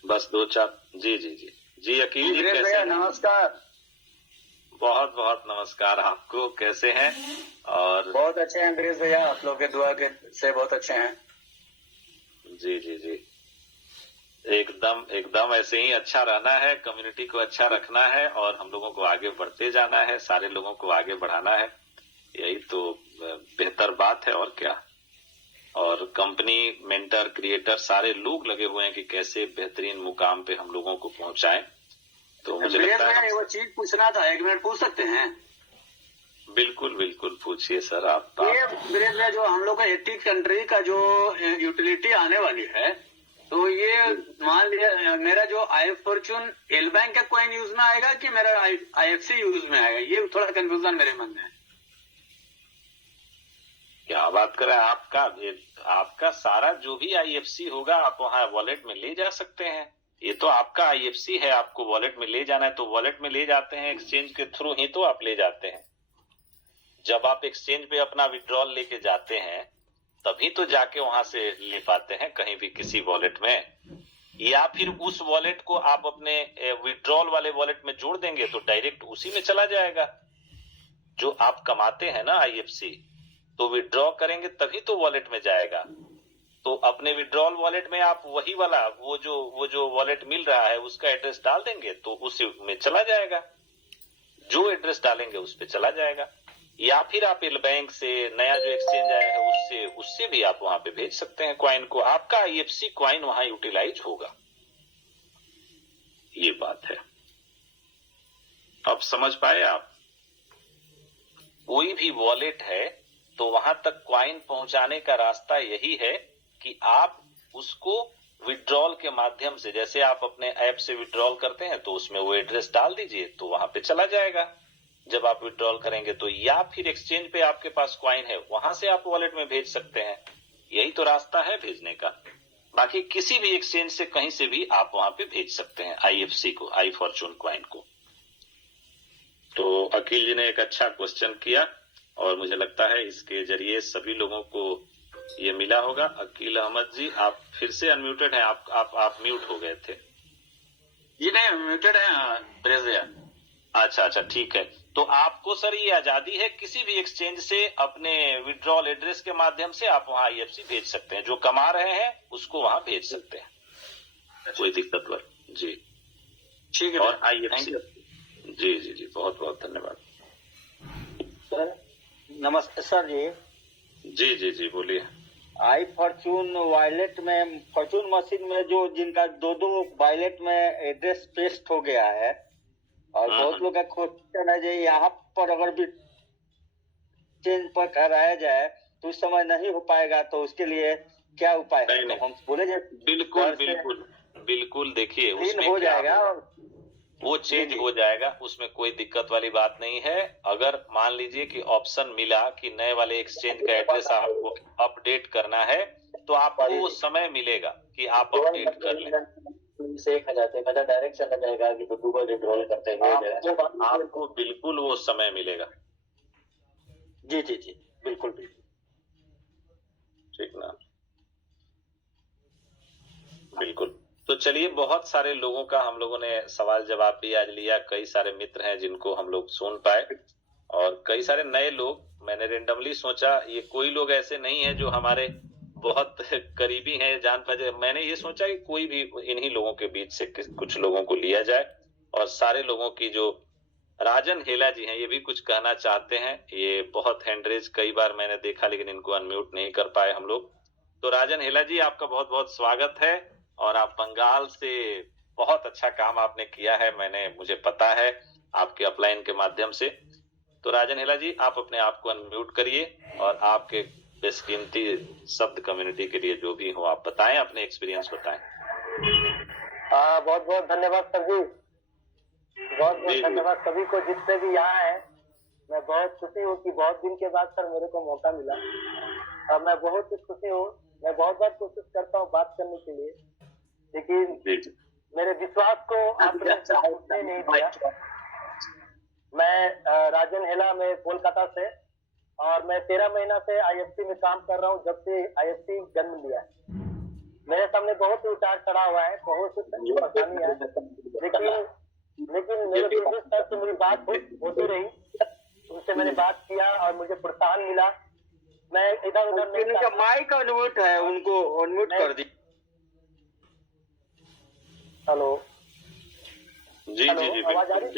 बस 2-4। जी जी जी जी, अकील जी कैसे हैं? नमस्कार। बहुत बहुत नमस्कार आपको, कैसे हैं? और बहुत अच्छे हैं अंग्रेज भैया, आप लोग के दुआ के से बहुत अच्छे हैं। जी जी जी, एकदम एकदम ऐसे ही अच्छा रहना है, कम्युनिटी को अच्छा रखना है और हम लोगों को आगे बढ़ते जाना है, सारे लोगों को आगे बढ़ाना है, यही तो बेहतर बात है और क्या। और कंपनी, मेंटर, क्रिएटर सारे लोग लगे हुए हैं कि कैसे बेहतरीन मुकाम पे हम लोगों को पहुंचाएं। तो मुझे लगता है वो चीज पूछना था, 1 मिनट पूछ सकते हैं? बिल्कुल बिल्कुल, पूछिए सर आप। ये जो हम लोग का 80 कंट्री का जो यूटिलिटी आने वाली है, तो ये मान लिया मेरा जो आई फॉर्चून एल बैंक का कॉइन यूज में आएगा कि मेरा IFC यूज में आएगा, ये थोड़ा कंफ्यूजन मेरे मन में है। क्या बात कर रहे हैं? आपका सारा जो भी IFC होगा आप वहाँ वॉलेट में ले जा सकते हैं। ये तो आपका IFC है, आपको वॉलेट में ले जाना है तो वॉलेट में ले जाते हैं, एक्सचेंज के थ्रू ही तो आप ले जाते हैं। जब आप एक्सचेंज पे अपना विड्रॉल लेके जाते हैं तभी तो जाके वहां से ले पाते हैं कहीं भी किसी वॉलेट में, या फिर उस वॉलेट को आप अपने विड्रॉल वाले वॉलेट में जोड़ देंगे तो डायरेक्ट उसी में चला जाएगा। जो आप कमाते हैं ना IFC, तो विड्रॉ करेंगे तभी तो वॉलेट में जाएगा। तो अपने विड्रॉल वॉलेट में आप वही वाला वो जो वॉलेट मिल रहा है उसका एड्रेस डाल देंगे तो उसी में चला जाएगा, जो एड्रेस डालेंगे उस पे चला जाएगा। या फिर आप एल बैंक से नया जो एक्सचेंज आया है उससे भी आप वहां पे भेज सकते हैं क्वाइन को, आपका IFC क्वाइन वहां यूटिलाइज होगा। ये बात है, अब समझ पाए आप? कोई भी वॉलेट है तो वहां तक क्वाइन पहुंचाने का रास्ता यही है कि आप उसको विड्रॉल के माध्यम से, जैसे आप अपने ऐप से विड्रॉल करते हैं तो उसमें वो एड्रेस डाल दीजिए तो वहां पे चला जाएगा जब आप विड्रॉल करेंगे तो। या फिर एक्सचेंज पे आपके पास क्वाइन है, वहां से आप वॉलेट में भेज सकते हैं, यही तो रास्ता है भेजने का। बाकी किसी भी एक्सचेंज से कहीं से भी आप वहां पे भेज सकते हैं IFC को, आई फॉर्चून क्वाइन को। तो अकील जी ने एक अच्छा क्वेश्चन किया और मुझे लगता है इसके जरिए सभी लोगों को ये मिला होगा। अकील अहमद जी, आप फिर से अनम्यूटेड हैं, आप म्यूट हो गए थे। जी नहीं, म्यूटेड है। अच्छा, ठीक है। तो आपको सर ये आजादी है, किसी भी एक्सचेंज से अपने विड्रॉल एड्रेस के माध्यम से आप वहां IFC भेज सकते हैं, जो कमा रहे हैं उसको वहां भेज सकते हैं, कोई दिक्कत नहीं। जी ठीक है। और IFC, जी जी जी, बहुत बहुत धन्यवाद सर। नमस्ते सर जी। जी जी जी, बोलिए। आई फॉर्चून वॉलेट में, फॉर्चून मशीन में जो जिनका दो वॉलेट में एड्रेस पेस्ट हो गया है और बहुत लोग का क्वेश्चन है जो यहाँ पर अगर भी चेंज पर कराया जाए तो उस समय नहीं हो पाएगा, तो उसके लिए क्या उपाय है? नहीं, तो हम बोले बिल्कुल देखिए उसमें हो जाएगा, वो चेंज हो जाएगा, उसमें कोई दिक्कत वाली बात नहीं है। अगर मान लीजिए कि ऑप्शन मिला कि नए वाले एक्सचेंज का एड्रेस आपको अपडेट करना है तो आपको वो समय मिलेगा कि आप अपडेट कर लें। से डायरेक्ट चला जाएगा कि गूगल विड्रॉल करते हैं, आपको बिल्कुल वो समय मिलेगा। जी जी जी, बिल्कुल बिल्कुल, ठीक ना, बिल्कुल। तो चलिए, बहुत सारे लोगों का हम लोगों ने सवाल जवाब भी आज लिया, कई सारे मित्र हैं जिनको हम लोग सुन पाए और कई सारे नए लोग। मैंने रेंडमली सोचा ये कोई लोग ऐसे नहीं है जो हमारे बहुत करीबी हैं, जान पहचान। मैंने ये सोचा कि कोई भी इन्हीं लोगों के बीच से कुछ लोगों को लिया जाए और सारे लोगों की जो राजन हेला जी हैं ये भी कुछ कहना चाहते हैं। ये बहुत हैंडरेज कई बार मैंने देखा लेकिन इनको अनम्यूट नहीं कर पाए हम लोग। तो राजन हेला जी, आपका बहुत बहुत स्वागत है और आप बंगाल से बहुत अच्छा काम आपने किया है, मुझे पता है आपके अपलाइन के माध्यम से। तो राजन हेला जी, आप अपने आप को अनम्यूट करिए और आपके बेशकीमती शब्द कम्युनिटी के लिए जो भी हो आप बताएं, अपने एक्सपीरियंस बताएं। बहुत बहुत धन्यवाद सर जी, बहुत बहुत धन्यवाद सभी को जितने भी यहाँ हैं। मैं बहुत खुशी हूँ कि बहुत दिन के बाद सर मेरे को मौका मिला और मैं बहुत ही खुशी हूँ। मैं बहुत बार कोशिश करता हूँ बात करने के लिए, लेकिन मेरे विश्वास को आपने उठने नहीं दिया। मैं राजन हेला में कोलकाता से, और मैं 13 महीना से IFC में काम कर रहा हूँ, जब से IFC जन्म लिया है। मेरे सामने बहुत ही उतार चढ़ा हुआ है, बहुत सी परेशानी है, लेकिन मेरे प्रोड्यूसर सर से मेरी बात होती रही, उनसे मैंने बात किया और मुझे प्रोत्साहन मिला। मैं इधर उधर नहीं, माइक अनम्यूट है, उनको अनम्यूट कर दी। हेलो जी जी जी, आवाज आ रही?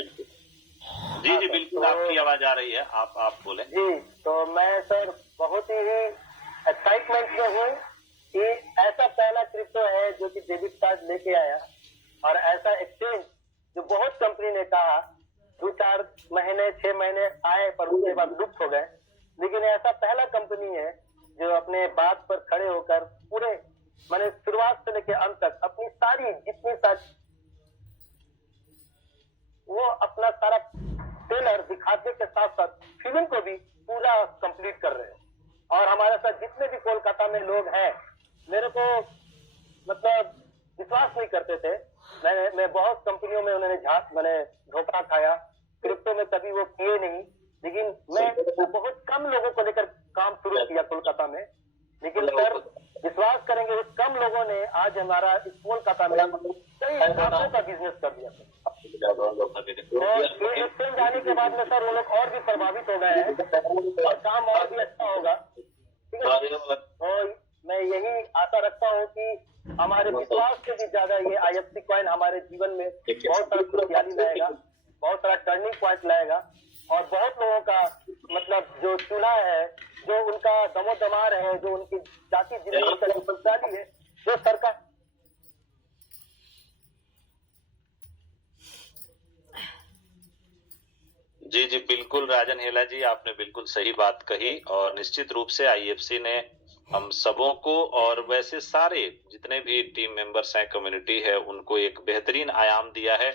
जी जी बिल्कुल, आपकी आवाज आ रही है, आप बोले। जी, तो मैं सर बहुत ही एक्साइटमेंट में हूँ कि ऐसा पहला क्रिप्टो है जो कि डेबिट कार्ड लेके आया, और ऐसा एक्सचेंज जो बहुत कंपनी ने कहा 2-4 महीने 6 महीने आए पर उसके बाद लुप्त हो गए, लेकिन ऐसा पहला कंपनी है जो अपने बात पर खड़े होकर पूरे मैंने शुरुआत से लेकर अंत तक अपनी सारी जितनी सारी वो अपना सारा ट्रेलर दिखाते के साथ साथ फिल्म को भी पूरा कंप्लीट कर रहे हैं। और हमारे साथ जितने भी कोलकाता में लोग हैं, मेरे को मतलब विश्वास नहीं करते थे। मैं बहुत कंपनियों में मैंने धोखा खाया, क्रिप्टो में कभी वो किए नहीं, लेकिन मैं बहुत कम लोगों को लेकर काम शुरू किया कोलकाता में। लेकिन सर विश्वास करेंगे, उस कम लोगों ने आज हमारा इस कोलकाता में कई लाखों का बिजनेस कर दिया। तो ये एक्सचेंज आने के बाद में सर वो लोग और भी प्रभावित हो गए हैं और काम और भी अच्छा होगा, ठीक है। तो मैं यही आशा रखता हूँ कि हमारे विश्वास से भी ज्यादा ये IFC कॉइन हमारे जीवन में बहुत सारा खुशहाली लाएगा, बहुत सारा टर्निंग पॉइंट लाएगा, और बहुत लोगों का मतलब जो चूल्हा है, जो उनका दमोदमार है, जो उनकी जाति जिंदगी का जो खुशहाली है, जो सरकार जी जी बिल्कुल राजन हेला जी, आपने बिल्कुल सही बात कही, और निश्चित रूप से IFC ने हम सबों को और वैसे सारे जितने भी टीम मेंबर्स हैं, कम्युनिटी है, उनको एक बेहतरीन आयाम दिया है।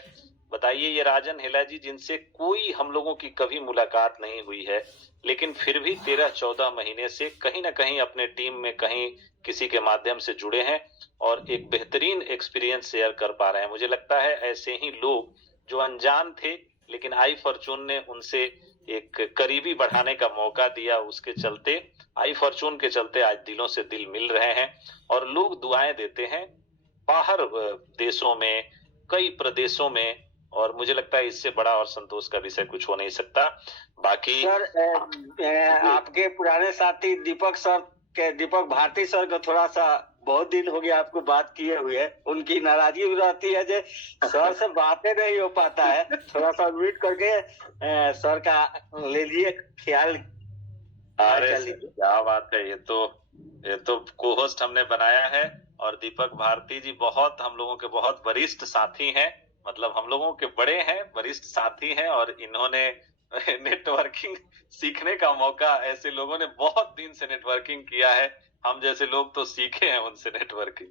बताइए, ये राजन हेला जी जिनसे कोई हम लोगों की कभी मुलाकात नहीं हुई है, लेकिन फिर भी 13-14 महीने से कहीं ना कहीं अपने टीम में कहीं किसी के माध्यम से जुड़े हैं और एक बेहतरीन एक्सपीरियंस शेयर कर पा रहे हैं। मुझे लगता है ऐसे ही लोग जो अनजान थे, लेकिन आई फॉर्चून ने उनसे एक करीबी बढ़ाने का मौका दिया, उसके चलते आई फॉर्चून के चलते आज दिलों से दिल मिल रहे हैं और लोग दुआएं देते हैं बाहर देशों में, कई प्रदेशों में, और मुझे लगता है इससे बड़ा और संतोष का विषय कुछ हो नहीं सकता। बाकी सर आपके पुराने साथी दीपक भारती सर को थोड़ा सा बहुत दिन हो गया आपको बात किए हुए, उनकी नाराजगी भी रहती है जो सर से बातें नहीं हो पाता है। थोड़ा सा म्यूट करके सर का ले लिए ख्याल। अरे क्या बात है, ये तो को-होस्ट हमने बनाया है, और दीपक भारती जी बहुत हम लोगों के बहुत वरिष्ठ साथी हैं, मतलब हम लोगों के बड़े हैं, वरिष्ठ साथी हैं, और इन्होंने नेटवर्किंग सीखने का मौका, ऐसे लोगों ने बहुत दिन से नेटवर्किंग किया है, हम जैसे लोग तो सीखे हैं उनसे नेटवर्किंग।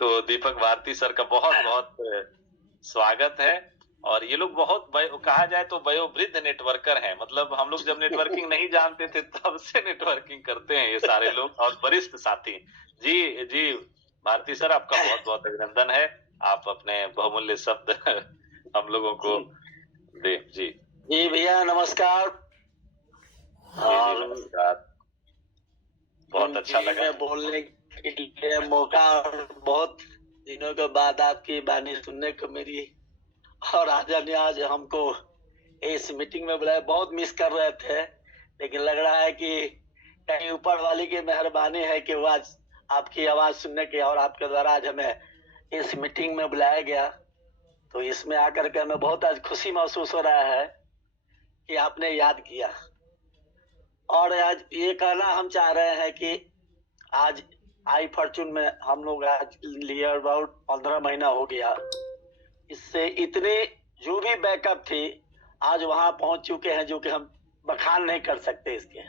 तो दीपक भारती सर का बहुत बहुत स्वागत है। और ये लोग बहुत कहा जाए तो वयोवृद्ध नेटवर्कर हैं, मतलब हम लोग जब नेटवर्किंग नहीं जानते थे तब से नेटवर्किंग करते हैं ये सारे लोग, और वरिष्ठ साथी। जी जी भारती सर, आपका बहुत बहुत अभिनंदन है, आप अपने बहुमूल्य शब्द हम लोगों को दे। जी जी भैया नमस्कार। नमस्कार, बहुत अच्छा लगा बोलने के लिए मौका, और बहुत दिनों के बाद आपकी वाणी सुनने को मेरी, और आज हमको इस मीटिंग में बुलाया, बहुत मिस कर रहे थे, लेकिन लग रहा है कि कहीं ऊपर वाली की मेहरबानी है कि वो आज आपकी आवाज सुनने की और आपके द्वारा आज हमें इस मीटिंग में बुलाया गया। तो इसमें आकर के हमें बहुत आज खुशी महसूस हो रहा है कि आपने याद किया। और आज ये कहना हम चाह रहे हैं कि आज आई फॉर्चून में हम लोग आज लिए अबाउट 15 महीना हो गया, इससे इतने जो भी बैकअप थी आज वहां पहुंच चुके हैं जो कि हम बखान नहीं कर सकते इसके।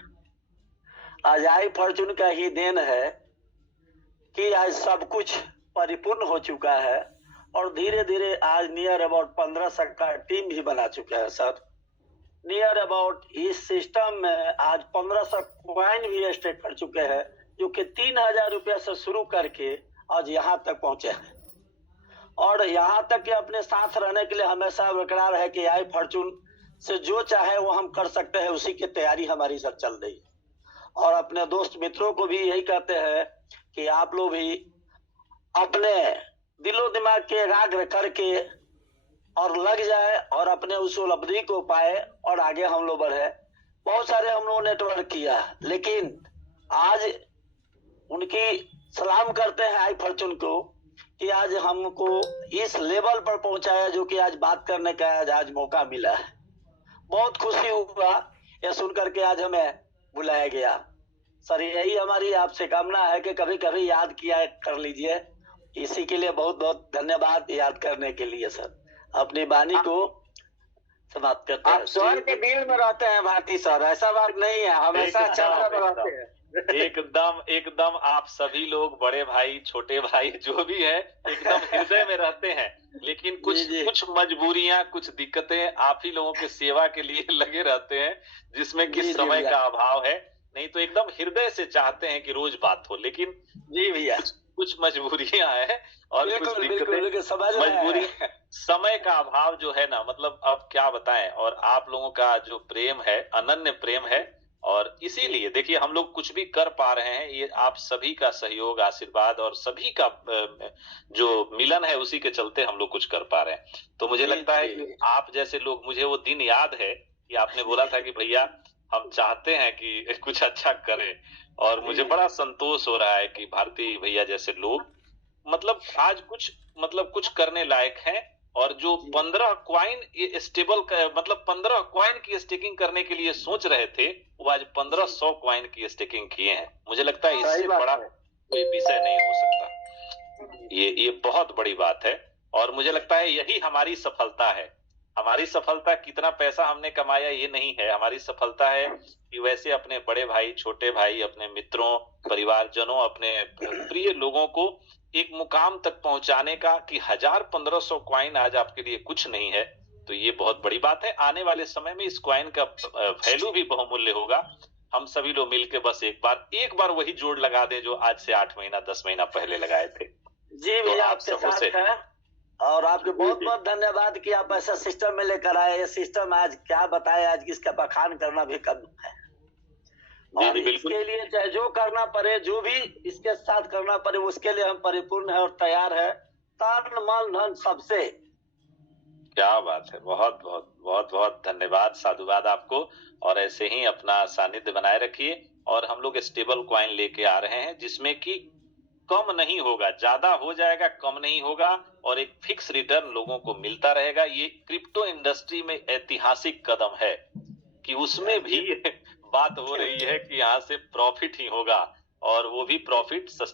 आज आई फॉर्चून का ही देन है कि आज सब कुछ परिपूर्ण हो चुका है, और धीरे धीरे आज नियर अबाउट 1500 का टीम भी बना चुका है सर। नियर अबाउट इस सिस्टम में आज 1500 कॉइन भी स्टेक कर चुके हैं, जो कि 3000 रुपया से शुरू करके आज यहाँ तक पहुंचे हैं। और यहाँ तक कि अपने साथ रहने के लिए हमेशा बरकरार है कि आई फॉर्चून से जो चाहे वो हम कर सकते हैं, उसी की तैयारी हमारी सर चल रही है। और अपने दोस्त मित्रों को भी यही कहते हैं कि आप लोग भी अपने दिलो दिमाग के एकाग्र करके और लग जाए और अपने उस उपलब्धि को पाए और आगे हम लोग बढ़े। बहुत सारे हम लोग नेटवर्क किया, लेकिन आज उनकी सलाम करते हैं आई फॉर्चून को कि आज हमको इस लेवल पर पहुंचाया जो कि आज बात करने का आज मौका मिला है। बहुत खुशी हुआ यह सुनकर के आज हमें बुलाया गया। सर यही हमारी आपसे कामना है कि कभी कभी याद किया कर लीजिए। इसी के लिए बहुत बहुत धन्यवाद याद करने के लिए। सर अपनी वाणी को समाप्त करते हैं। आप स्वर्ग के दिल में रहते हैं भारती सर, ऐसा बात नहीं है, हमेशा चर्चा में रहते हैं। एकदम आप सभी लोग बड़े भाई छोटे भाई जो भी है एकदम हृदय में रहते हैं, लेकिन कुछ मजबूरियां कुछ दिक्कतें आप ही लोगों की सेवा के लिए लगे रहते हैं, जिसमें कि समय का अभाव है। नहीं तो एकदम हृदय से चाहते हैं कि रोज बात हो, लेकिन जी भैया कुछ मजबूरियां हैं और कुछ दिक्कतें, मजबूरी समय का अभाव जो है ना, मतलब अब क्या बताएं। और आप लोगों का जो प्रेम है अनन्य प्रेम है, और इसीलिए देखिए हम लोग कुछ भी कर पा रहे हैं, ये आप सभी का सहयोग आशीर्वाद और सभी का जो मिलन है उसी के चलते हम लोग कुछ कर पा रहे हैं। तो मुझे लगता है कि आप जैसे लोग, मुझे वो दिन याद है कि आपने बोला था कि भैया हम चाहते हैं कि कुछ अच्छा करें, और मुझे बड़ा संतोष हो रहा है कि भारती भैया जैसे लोग मतलब आज कुछ करने लायक हैं। और जो 15 कॉइन स्टेबल मतलब 15 कॉइन की स्टेकिंग करने के लिए सोच रहे थे, वो आज 1500 कॉइन की स्टेकिंग किए हैं। मुझे लगता है इससे बड़ा कोई विषय नहीं हो सकता। ये बहुत बड़ी बात है, और मुझे लगता है यही हमारी सफलता है। हमारी सफलता कितना पैसा हमने कमाया ये नहीं है, हमारी सफलता है कि वैसे अपने बड़े भाई छोटे भाई, अपने मित्रों परिवारजनों, अपने प्रिय लोगों को एक मुकाम तक पहुंचाने का कि 1000-1500 कॉइन आज आपके लिए कुछ नहीं है, तो ये बहुत बड़ी बात है। आने वाले समय में इस कॉइन का वैल्यू भी बहुमूल्य होगा। हम सभी लोग मिलकर बस एक बार वही जोड़ लगा दें जो आज से 8 महीना 10 महीना पहले लगाए थे। जी भैया आपके साथ है, और आपके बहुत बहुत धन्यवाद कि आप ऐसा सिस्टम में लेकर आए। ये सिस्टम आज क्या बताए, आज इसका बखान करना भी कम है। और इसके लिए चाहे जो करना पड़े, जो भी इसके साथ करना पड़े, उसके लिए हम परिपूर्ण है और तैयार है, तन मन धन सबसे। क्या बात है, बहुत बहुत बहुत बहुत धन्यवाद, साधुवाद आपको। और ऐसे ही अपना सानिध्य बनाए रखिए। और हम लोग स्टेबल कॉइन लेके आ रहे हैं जिसमें कि कम नहीं होगा, ज्यादा हो जाएगा, कम नहीं होगा, और एक फिक्स रिटर्न लोगों को मिलता रहेगा। ये क्रिप्टो इंडस्ट्री में ऐतिहासिक कदम है कि उसमें भी बात हो रही है कि यहाँ से प्रॉफिट ही होगा, और वो भी प्रॉफिट सस्टेन